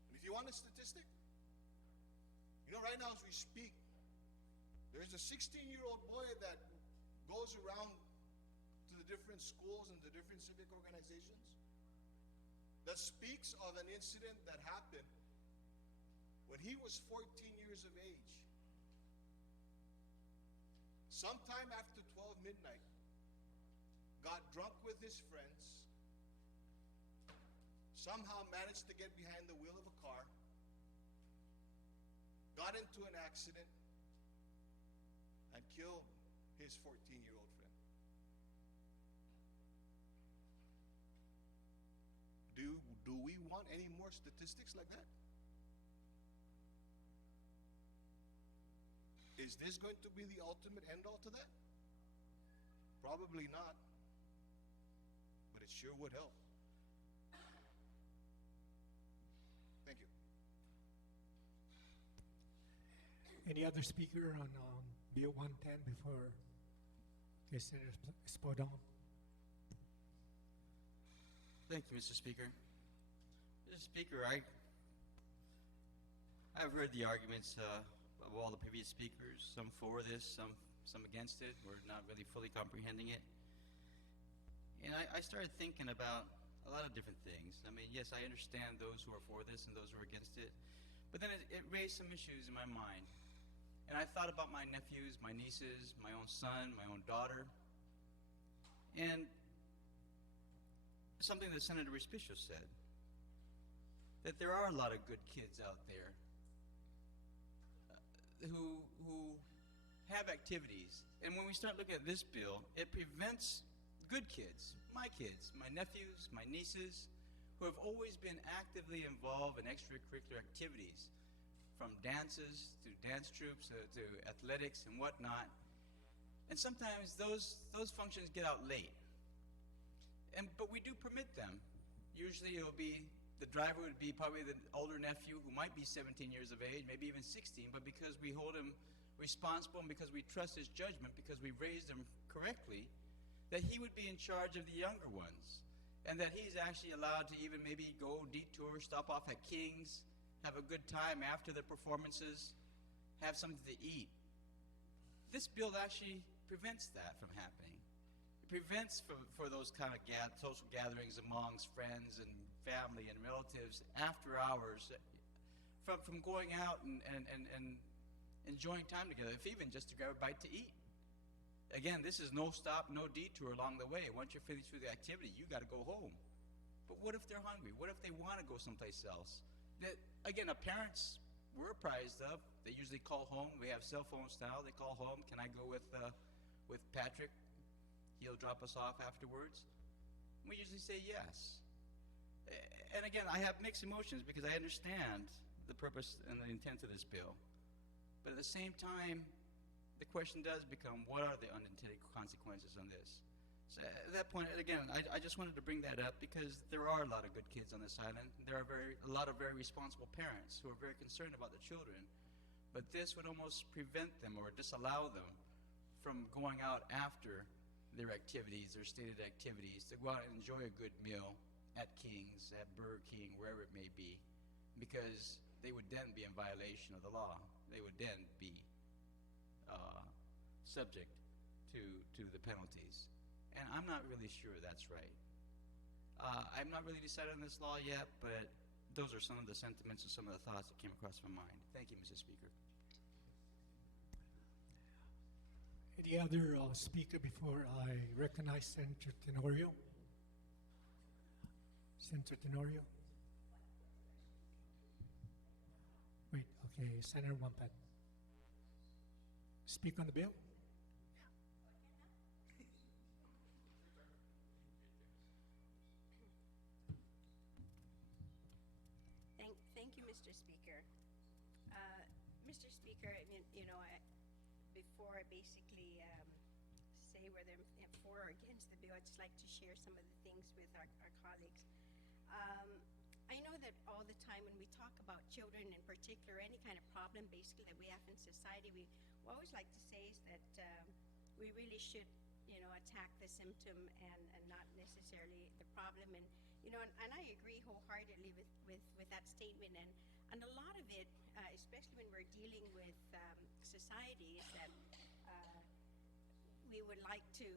And if you want a statistic, right now as we speak, there's a 16-year-old boy that goes around to the different schools and the different civic organizations that speaks of an incident that happened when he was 14 years of age. Sometime after 12 midnight, got drunk with his friends, somehow managed to get behind the wheel of a car, got into an accident, and killed his 14-year-old friend. Do we want any more statistics like that? Is this going to be the ultimate end-all to that? Probably not, but it sure would help. Thank you. Any other speaker on Bill 110 before Senator Spodon? Thank you, Mr. Speaker. Mr. Speaker, I've heard the arguments of all the previous speakers, some for this, some against it. We're not really fully comprehending it. And I started thinking about a lot of different things. I mean, yes, I understand those who are for this and those who are against it. But then it raised some issues in my mind. And I thought about my nephews, my nieces, my own son, my own daughter. And something that Senator Respicio said, that there are a lot of good kids out there who have activities. And when we start looking at this bill, it prevents good kids, my nephews, my nieces, who have always been actively involved in extracurricular activities, from dances to dance troops to athletics and whatnot. And sometimes those functions get out late. But we do permit them. Usually it'll be the driver would be probably the older nephew who might be 17 years of age, maybe even 16, but because we hold him responsible and because we trust his judgment, because we raised him correctly, that he would be in charge of the younger ones, and that he's actually allowed to even maybe go detour, stop off at King's, have a good time after the performances, have something to eat. This bill actually prevents that from happening. It prevents for those kind of social gatherings amongst friends and family and relatives after hours from going out and enjoying time together, if even just to grab a bite to eat. Again, this is no stop, no detour along the way. Once you're finished with the activity, you got to go home. But what if they're hungry? What if they want to go someplace else? That, again, parents we're apprised of. They usually call home. We have cell phone style. They call home. Can I go with Patrick? He'll drop us off afterwards. We usually say yes. And again, I have mixed emotions because I understand the purpose and the intent of this bill. But at the same time, the question does become, what are the unintended consequences on this? So at that point, again, I just wanted to bring that up because there are a lot of good kids on this island. There are a lot of very responsible parents who are very concerned about their children. But this would almost prevent them or disallow them from going out after their activities, their stated activities, to go out and enjoy a good meal at King's, at Burger King, wherever it may be, because they would then be in violation of the law. They would then be subject to the penalties. And I'm not really sure that's right. I'm not really decided on this law yet, but those are some of the sentiments and some of the thoughts that came across my mind. Thank you, Mr. Speaker. Any other speaker before I recognize Senator Tenorio? Senator Tenorio? Wait, okay, Senator Wampat. Speak on the bill? Thank you, Mr. Speaker. Mr. Speaker, before I basically say whether I'm for or against the bill, I'd just like to share some of the things with our colleagues. I know that all the time when we talk about children in particular, any kind of problem basically that we have in society, we always like to say is that we really should, attack the symptom and not necessarily the problem. And and I agree wholeheartedly with that statement. And a lot of it, especially when we're dealing with society, is that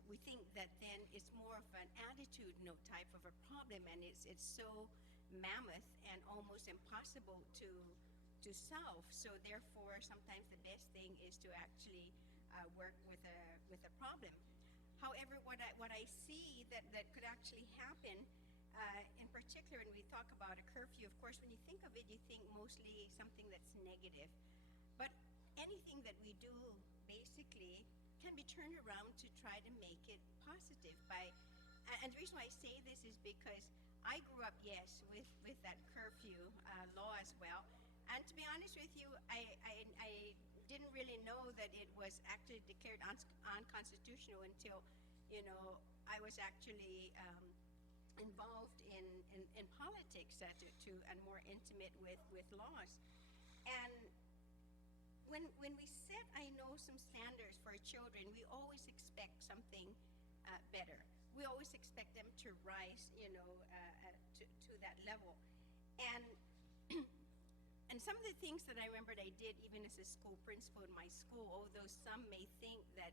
we think that then it's more of an attitude note type of a problem, and it's so mammoth and almost impossible to solve. So therefore, sometimes the best thing is to actually work with a problem. However, what I see that could actually happen, in particular, when we talk about a curfew, of course, when you think of it, you think mostly something that's negative. But anything that we do, basically, can be turned around to try to make it positive. And the reason why I say this is because I grew up, yes, with that curfew law as well. And to be honest with you, I didn't really know that it was actually declared unconstitutional until, I was actually involved in politics and more intimate with laws. And when we set, some standards for our children, we always expect something better. We always expect them to rise, to that level. And and some of the things that I remembered I did even as a school principal in my school, although some may think that,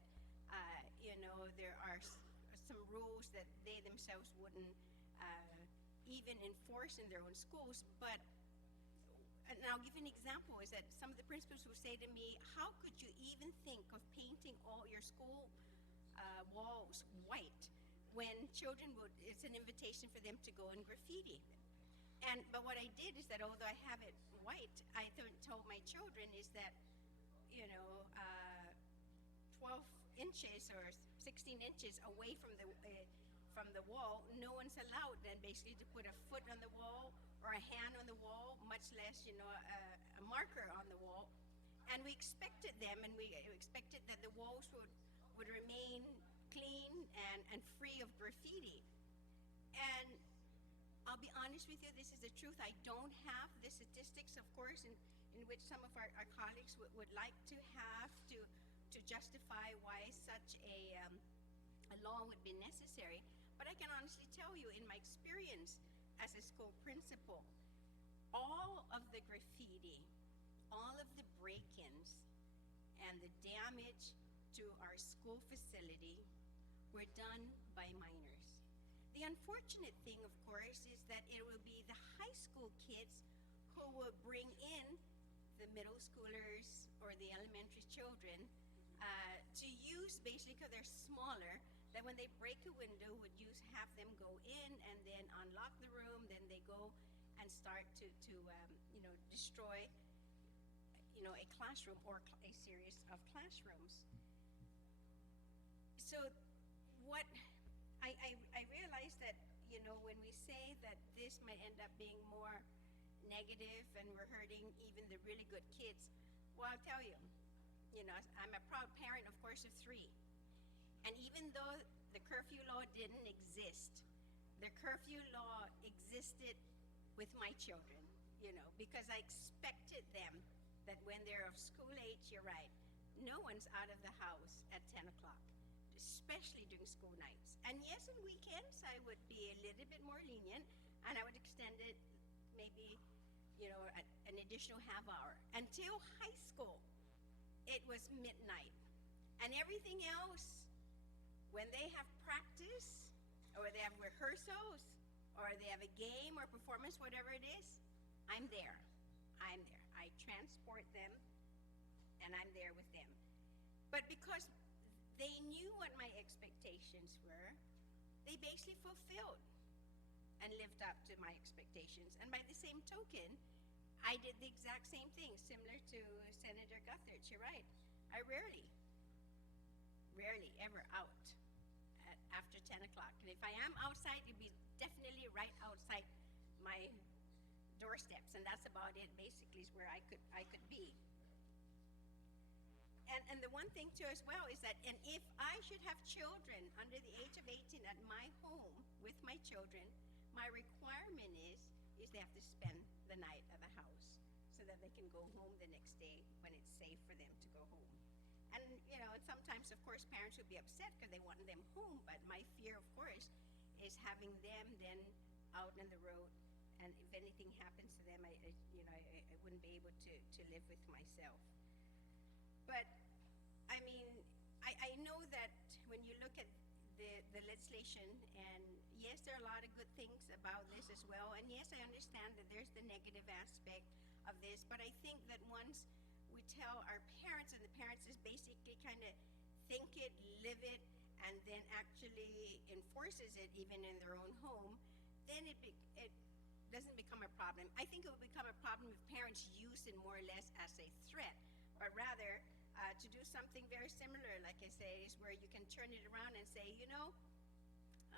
there are some rules that they themselves wouldn't even enforce in their own schools. But, and I'll give you an example, is that some of the principals would say to me, how could you even think of painting all your school walls white when it's an invitation for them to go and graffiti. But what I did is that although I have it white, I told my children is that, 12 inches or 16 inches away from the wall, no one's allowed then basically to put a foot on the wall or a hand on the wall, much less, a marker on the wall. And we expected them, and we expected that the walls would remain clean and free of graffiti. And I'll be honest with you, this is the truth. I don't have the statistics, of course, in which some of our colleagues would like to have to justify why such a law would be necessary. But I can honestly tell you, in my experience as a school principal, all of the graffiti, all of the break-ins, and the damage to our school facility were done by minors. The unfortunate thing, of course, is that it will be the high school kids who will bring in the middle schoolers or the elementary children to use, basically because they're smaller, that when they break a window would have them go in and then unlock the room, then they go and start to destroy a classroom or a series of classrooms. So what I realize that, when we say that this might end up being more negative and we're hurting even the really good kids, well, I'll tell you, I'm a proud parent, of course, of 3. And even though the curfew law didn't exist, the curfew law existed with my children, because I expected them that when they're of school age, you're right, no one's out of the house at 10 o'clock, especially during school nights. And yes, on weekends, I would be a little bit more lenient, and I would extend it maybe, an additional half hour. Until high school, it was midnight. And everything else, when they have practice, or they have rehearsals, or they have a game or performance, whatever it is, I'm there. I transport them, and I'm there with them. But because they knew what my expectations were, they basically fulfilled and lived up to my expectations. And by the same token, I did the exact same thing, similar to Senator Guthridge. You're right. I rarely ever out after 10 o'clock. And if I am outside, it'd be definitely right outside my doorsteps, and that's about it. Basically, is where I could be. And the one thing too as well is that, and if I should have children under the age of 18 at my home with my children, my requirement is they have to spend the night at the house so that they can go home the next day when it's safe for them to go home. And and sometimes, of course, parents would be upset because they want them home, but my fear, of course, is having them then out on the road, and if anything happens to them, I wouldn't be able to live with myself. But I mean, I know that when you look at the legislation, and yes, there are a lot of good things about this as well, and yes, I understand that there's the negative aspect of this, but I think that once we tell our parents, and the parents is basically kind of think it, live it, and then actually enforces it even in their own home, then it doesn't become a problem. I think it would become a problem if parents use it more or less as a threat, but rather to do something very similar, like I say, is where you can turn it around and say,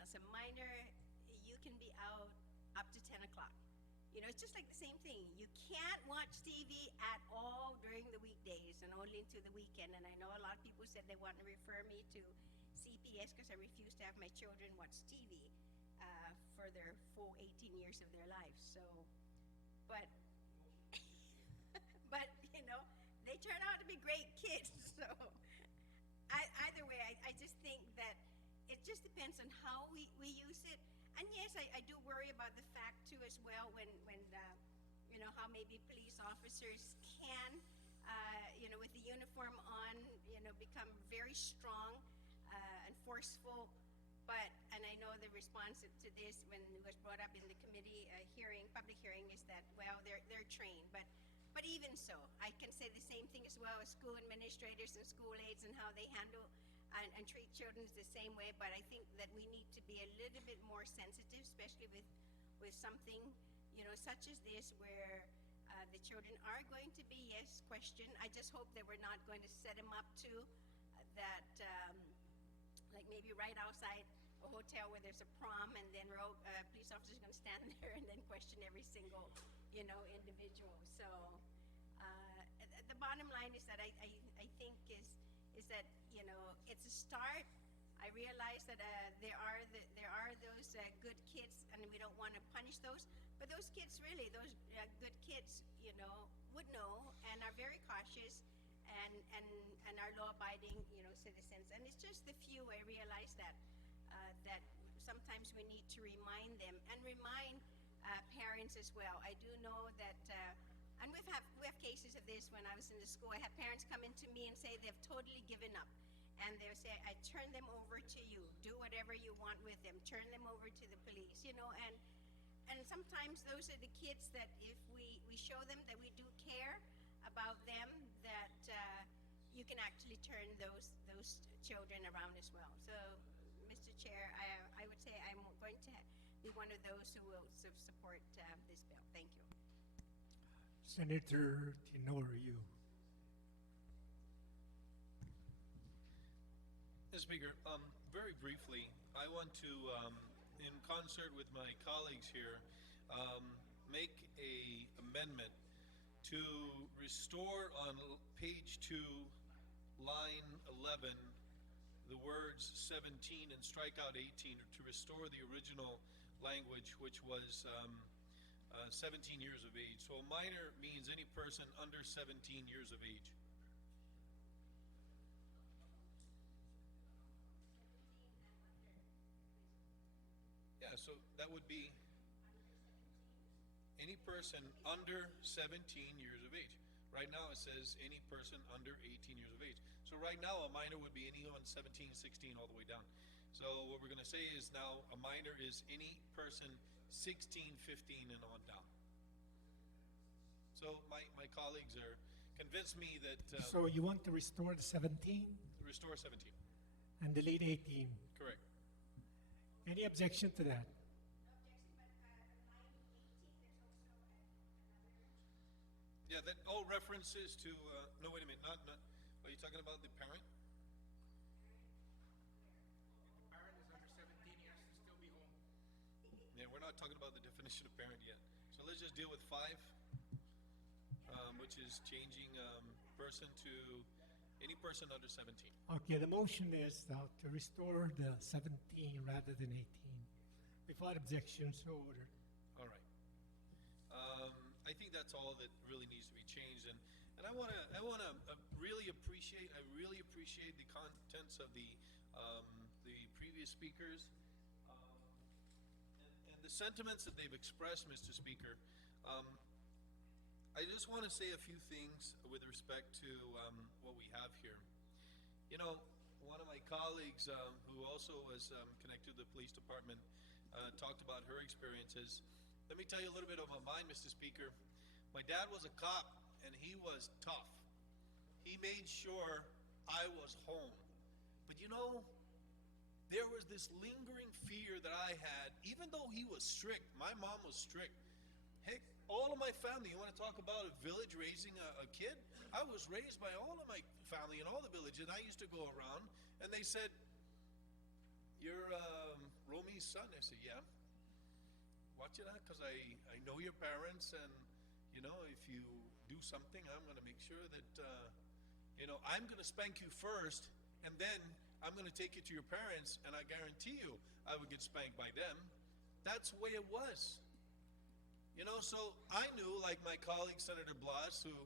as a minor, you can be out up to 10 o'clock. It's just like the same thing. You can't watch TV at all during the weekdays and only into the weekend. And I know a lot of people said they want to refer me to CPS because I refuse to have my children watch TV for their full 18 years of their life. So, but they turn out to be great kids. So either way, I just think that it just depends on how we use it. And yes, I do worry about the fact too as well when how maybe police officers can with the uniform on become very strong and forceful. And I know the response to this when it was brought up in the committee public hearing, is that, well, they're trained, but even so, I can say the same thing as well as school administrators and school aides and how they handle and treat children the same way. But I think that we need to be a little bit more sensitive, especially with something such as this, where the children are going to be, yes, questioned. I just hope that we're not going to set them up to that, like maybe right outside a hotel where there's a prom, and then police officers are going to stand there and then question every single individual. So the bottom line is that I think is that it's a start. I realize that there are those good kids, and we don't want to punish those. But those kids, really, those good kids, you know, would know and are very cautious, and are law-abiding, you know, citizens. And it's just the few. I realize that that sometimes we need to remind them and remind parents as well. I do know that. And we have cases of this. When I was in the school, I had parents come in to me and say they've totally given up. And they'll say, I turn them over to you. Do whatever you want with them. Turn them over to the police, you know. And sometimes those are the kids that if we show them that we do care about them, that you can actually turn those children around as well. So, Mr. Chair, I would say I'm going to be one of those who will support this bill. Thank you. Senator Tenorio. Mr. Speaker, very briefly, I want to, in concert with my colleagues here, make a amendment to restore on page 2, line 11, the words 17 and strike out 18 to restore the original language, which was 17 years of age. So a minor means any person under 17 years of age. Yeah, so that would be any person under 17 years of age. Right now it says any person under 18 years of age. So right now a minor would be anyone 17, 16, all the way down. So what we're going to say is now a minor is any person 16, 15, and on down. So my colleagues are convinced me that So you want to restore the 17 restore 17. and delete 18. Correct. Any objection to that? Yeah, that all references to no, wait a minute, not are you talking about the parent? Parent is under 17, he has to still be home. Yeah, we're not talking about the definition of parent yet. So let's just deal with 5, which is changing person to any person under 17. Okay, the motion is to restore the 17 rather than 18. Without objection, so ordered. All right. I think that's all that really needs to be changed, and I want to really appreciate the contents of the previous speakers, and the sentiments that they've expressed, Mr. Speaker. I just want to say a few things with respect to what we have here. You know, one of my colleagues who also was connected to the police department talked about her experiences. Let me tell you a little bit about mine, Mr. Speaker. My dad was a cop, and he was tough. He made sure I was home. But you know, there was this lingering fear that I had, even though he was strict. My mom was strict. Heck, all of my family, you want to talk about a village raising a kid? I was raised by all of my family in all the villages. I used to go around, and they said, "You're Romy's son." I said, "Yeah." Watch it out, because I know your parents, and you know, if you do something, I'm going to make sure that you know, I'm going to spank you first, and then I'm going to take you to your parents, and I guarantee you I would get spanked by them. That's the way it was. You know, so I knew, like my colleague Senator Blas, who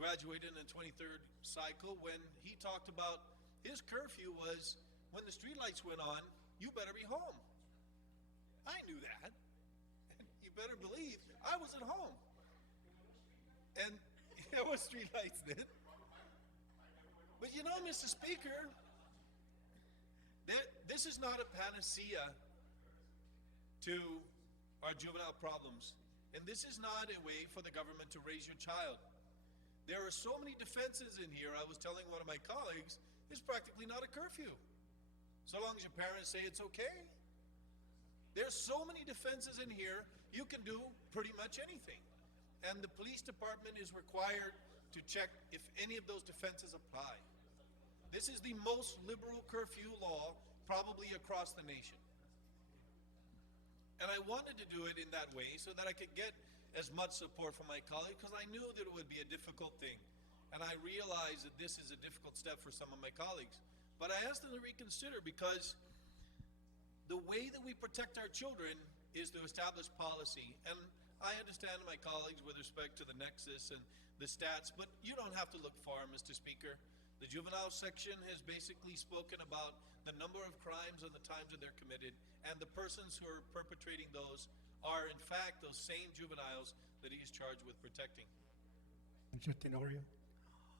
graduated in the 23rd cycle, when he talked about his curfew was when the streetlights went on, you better be home. I knew that. You better believe I was at home. And there were streetlights then. But you know, Mr. Speaker, this is not a panacea to our juvenile problems. And this is not a way for the government to raise your child. There are so many defenses in here. I was telling one of my colleagues, it's practically not a curfew. So long as your parents say it's okay. There's so many defenses in here, you can do pretty much anything. And the police department is required to check if any of those defenses apply. This is the most liberal curfew law probably across the nation. And I wanted to do it in that way so that I could get as much support from my colleagues, because I knew that it would be a difficult thing. And I realized that this is a difficult step for some of my colleagues. But I asked them to reconsider because the way that we protect our children is to establish policy. And I understand my colleagues with respect to the nexus and the stats, but you don't have to look far, Mr. Speaker. The juvenile section has basically spoken about the number of crimes and the times that they're committed, and the persons who are perpetrating those are in fact those same juveniles that he is charged with protecting. Mr. Tenorio,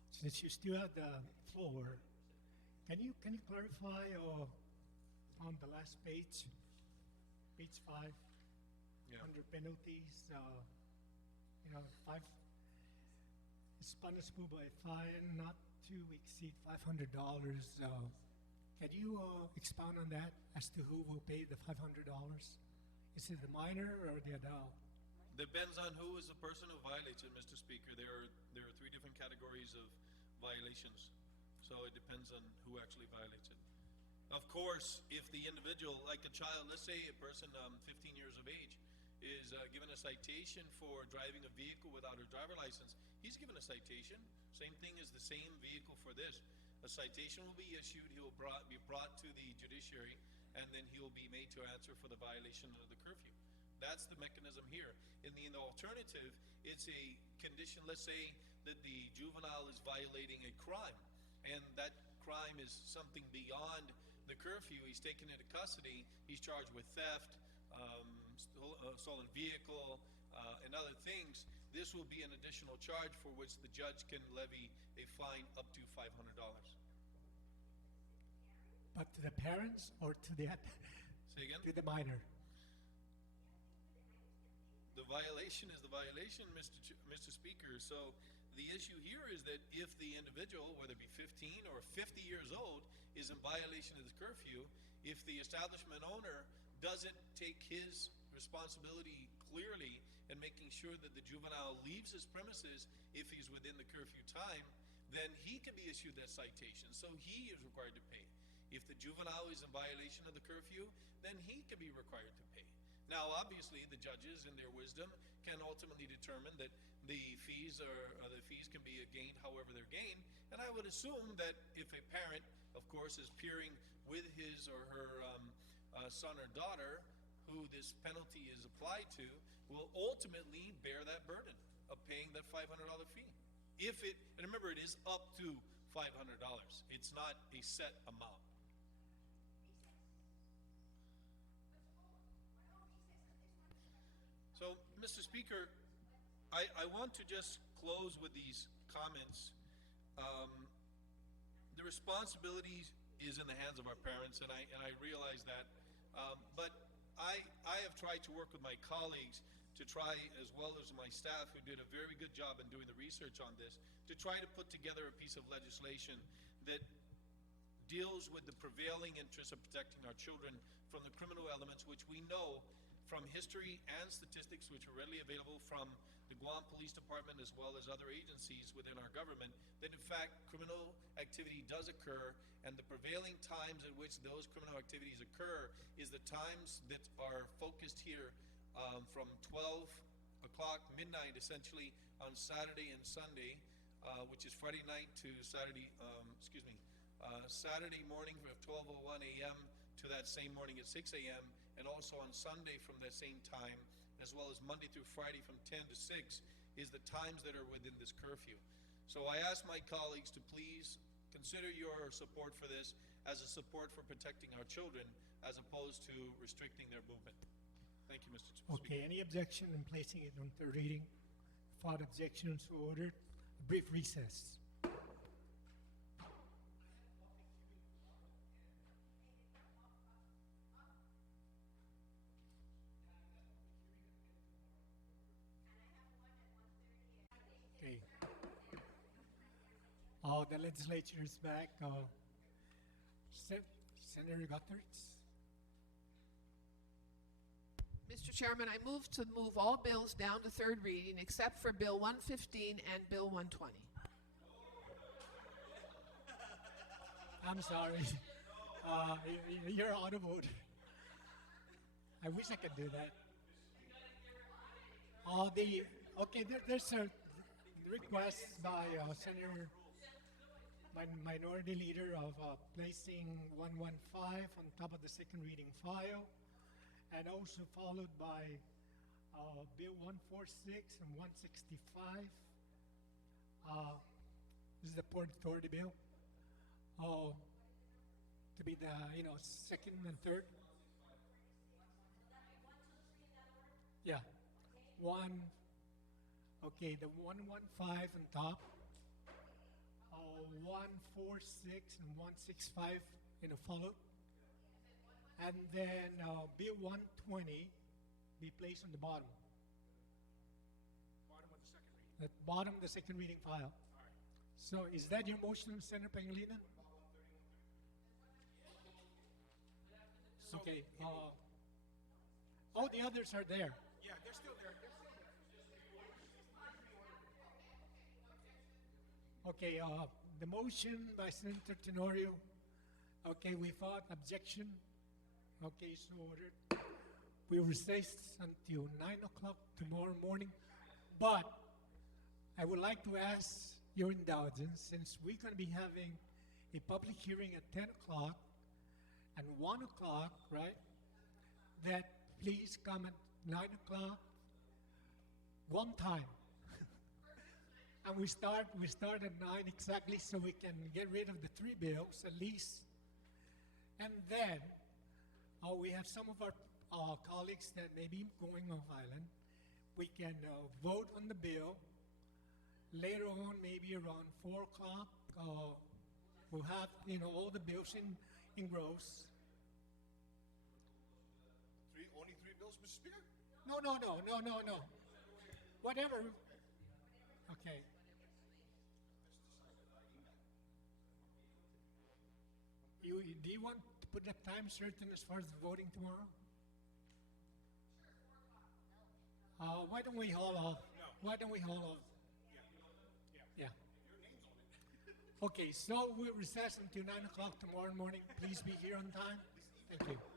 since you still have the floor, can you clarify on the last page, page 5, Yeah. under penalties, 5 is punishable by fine not to exceed $500. Can you expound on that as to who will pay the $500? Is it the minor or the adult? Depends on who is the person who violates it, Mr. Speaker. There are 3 different categories of violations. So it depends on who actually violates it. Of course, if the individual, like a child, let's say a person 15 years of age, is given a citation for driving a vehicle without a driver license, he's given a citation. Same thing as the same vehicle for this. A citation will be issued, he will be brought to the judiciary, and then he will be made to answer for the violation of the curfew. That's the mechanism here. In the alternative, it's a condition, let's say that the juvenile is violating a crime, and that crime is something beyond the curfew. He's taken into custody, he's charged with theft, stolen vehicle, and other things. This will be an additional charge for which the judge can levy a fine up to $500. But to the parents or to the Say again? to the minor? The violation is the violation, Mr. Speaker. So the issue here is that if the individual, whether it be 15 or 50 years old, is in violation of the curfew, if the establishment owner doesn't take his responsibility clearly in making sure that the juvenile leaves his premises if he's within the curfew time, then he can be issued that citation. So he is required to pay. If the juvenile is in violation of the curfew, then he can be required to pay. Now, obviously, the judges, in their wisdom, can ultimately determine that the fees can be gained however they're gained. And I would assume that if a parent, of course, is peering with his or her son or daughter, who this penalty is applied to, will ultimately bear that burden of paying that $500 fee. And remember, it is up to $500. It's not a set amount. So, Mr. Speaker, I want to just close with these comments. The responsibility is in the hands of our parents, and I realize that. But I have tried to work with my colleagues to try, as well as my staff, who did a very good job in doing the research on this, to try to put together a piece of legislation that deals with the prevailing interest of protecting our children from the criminal elements, which we know from history and statistics which are readily available from the Guam Police Department as well as other agencies within our government, that in fact criminal activity does occur, and the prevailing times in which those criminal activities occur is the times that are focused here from 12 o'clock, midnight essentially, on Saturday and Sunday, which is Friday night to Saturday, Saturday morning from 12:01 a.m. to that same morning at 6 a.m., and also on Sunday from that same time, as well as Monday through Friday from 10 to 6, is the times that are within this curfew. So I ask my colleagues to please consider your support for this as a support for protecting our children as opposed to restricting their movement. Thank you, Mr. Speaker. Okay, any objection in placing it on third reading? Without objections, so ordered. A brief recess. Okay. The legislature is back. Senator Gutierrez. Mr. Chairman, I move to move all bills down to third reading except for Bill 115 and Bill 120. I'm sorry. You're out of order. I wish I could do that. There's a request by Minority Leader of placing 115 on top of the second reading file, and also followed by Bill 146 and 165. This is the Port Authority bill. To be the, second and third. Yeah. The 115 on top. 146 and 165 followed. And then Bill 120 be placed on the bottom. Bottom of the second reading. The bottom of the second reading file. So is that your motion, Senator Pangilinan? So, Okay. All the others are there. yeah, they're still there. Okay, the motion by Senator Tenorio. Okay, we fought objection. Okay, so ordered. We will recess until 9 o'clock tomorrow morning. But I would like to ask your indulgence, since we're going to be having a public hearing at 10 o'clock and 1 o'clock, right? That please come at 9 o'clock, one time. And we start at 9 exactly, so we can get rid of the 3 bills at least. And then we have some of our colleagues that may be going off island. We can vote on the bill. Later on, maybe around 4 o'clock, we'll have all the bills in gross. Only three bills, Mr. Speaker? No. Whatever. Okay. Do you want to put a time certain as far as the voting tomorrow? Why don't we haul off? No. Why don't we haul off? Yeah. Okay, so we'll recess until 9 o'clock tomorrow morning. Please be here on time. Thank you.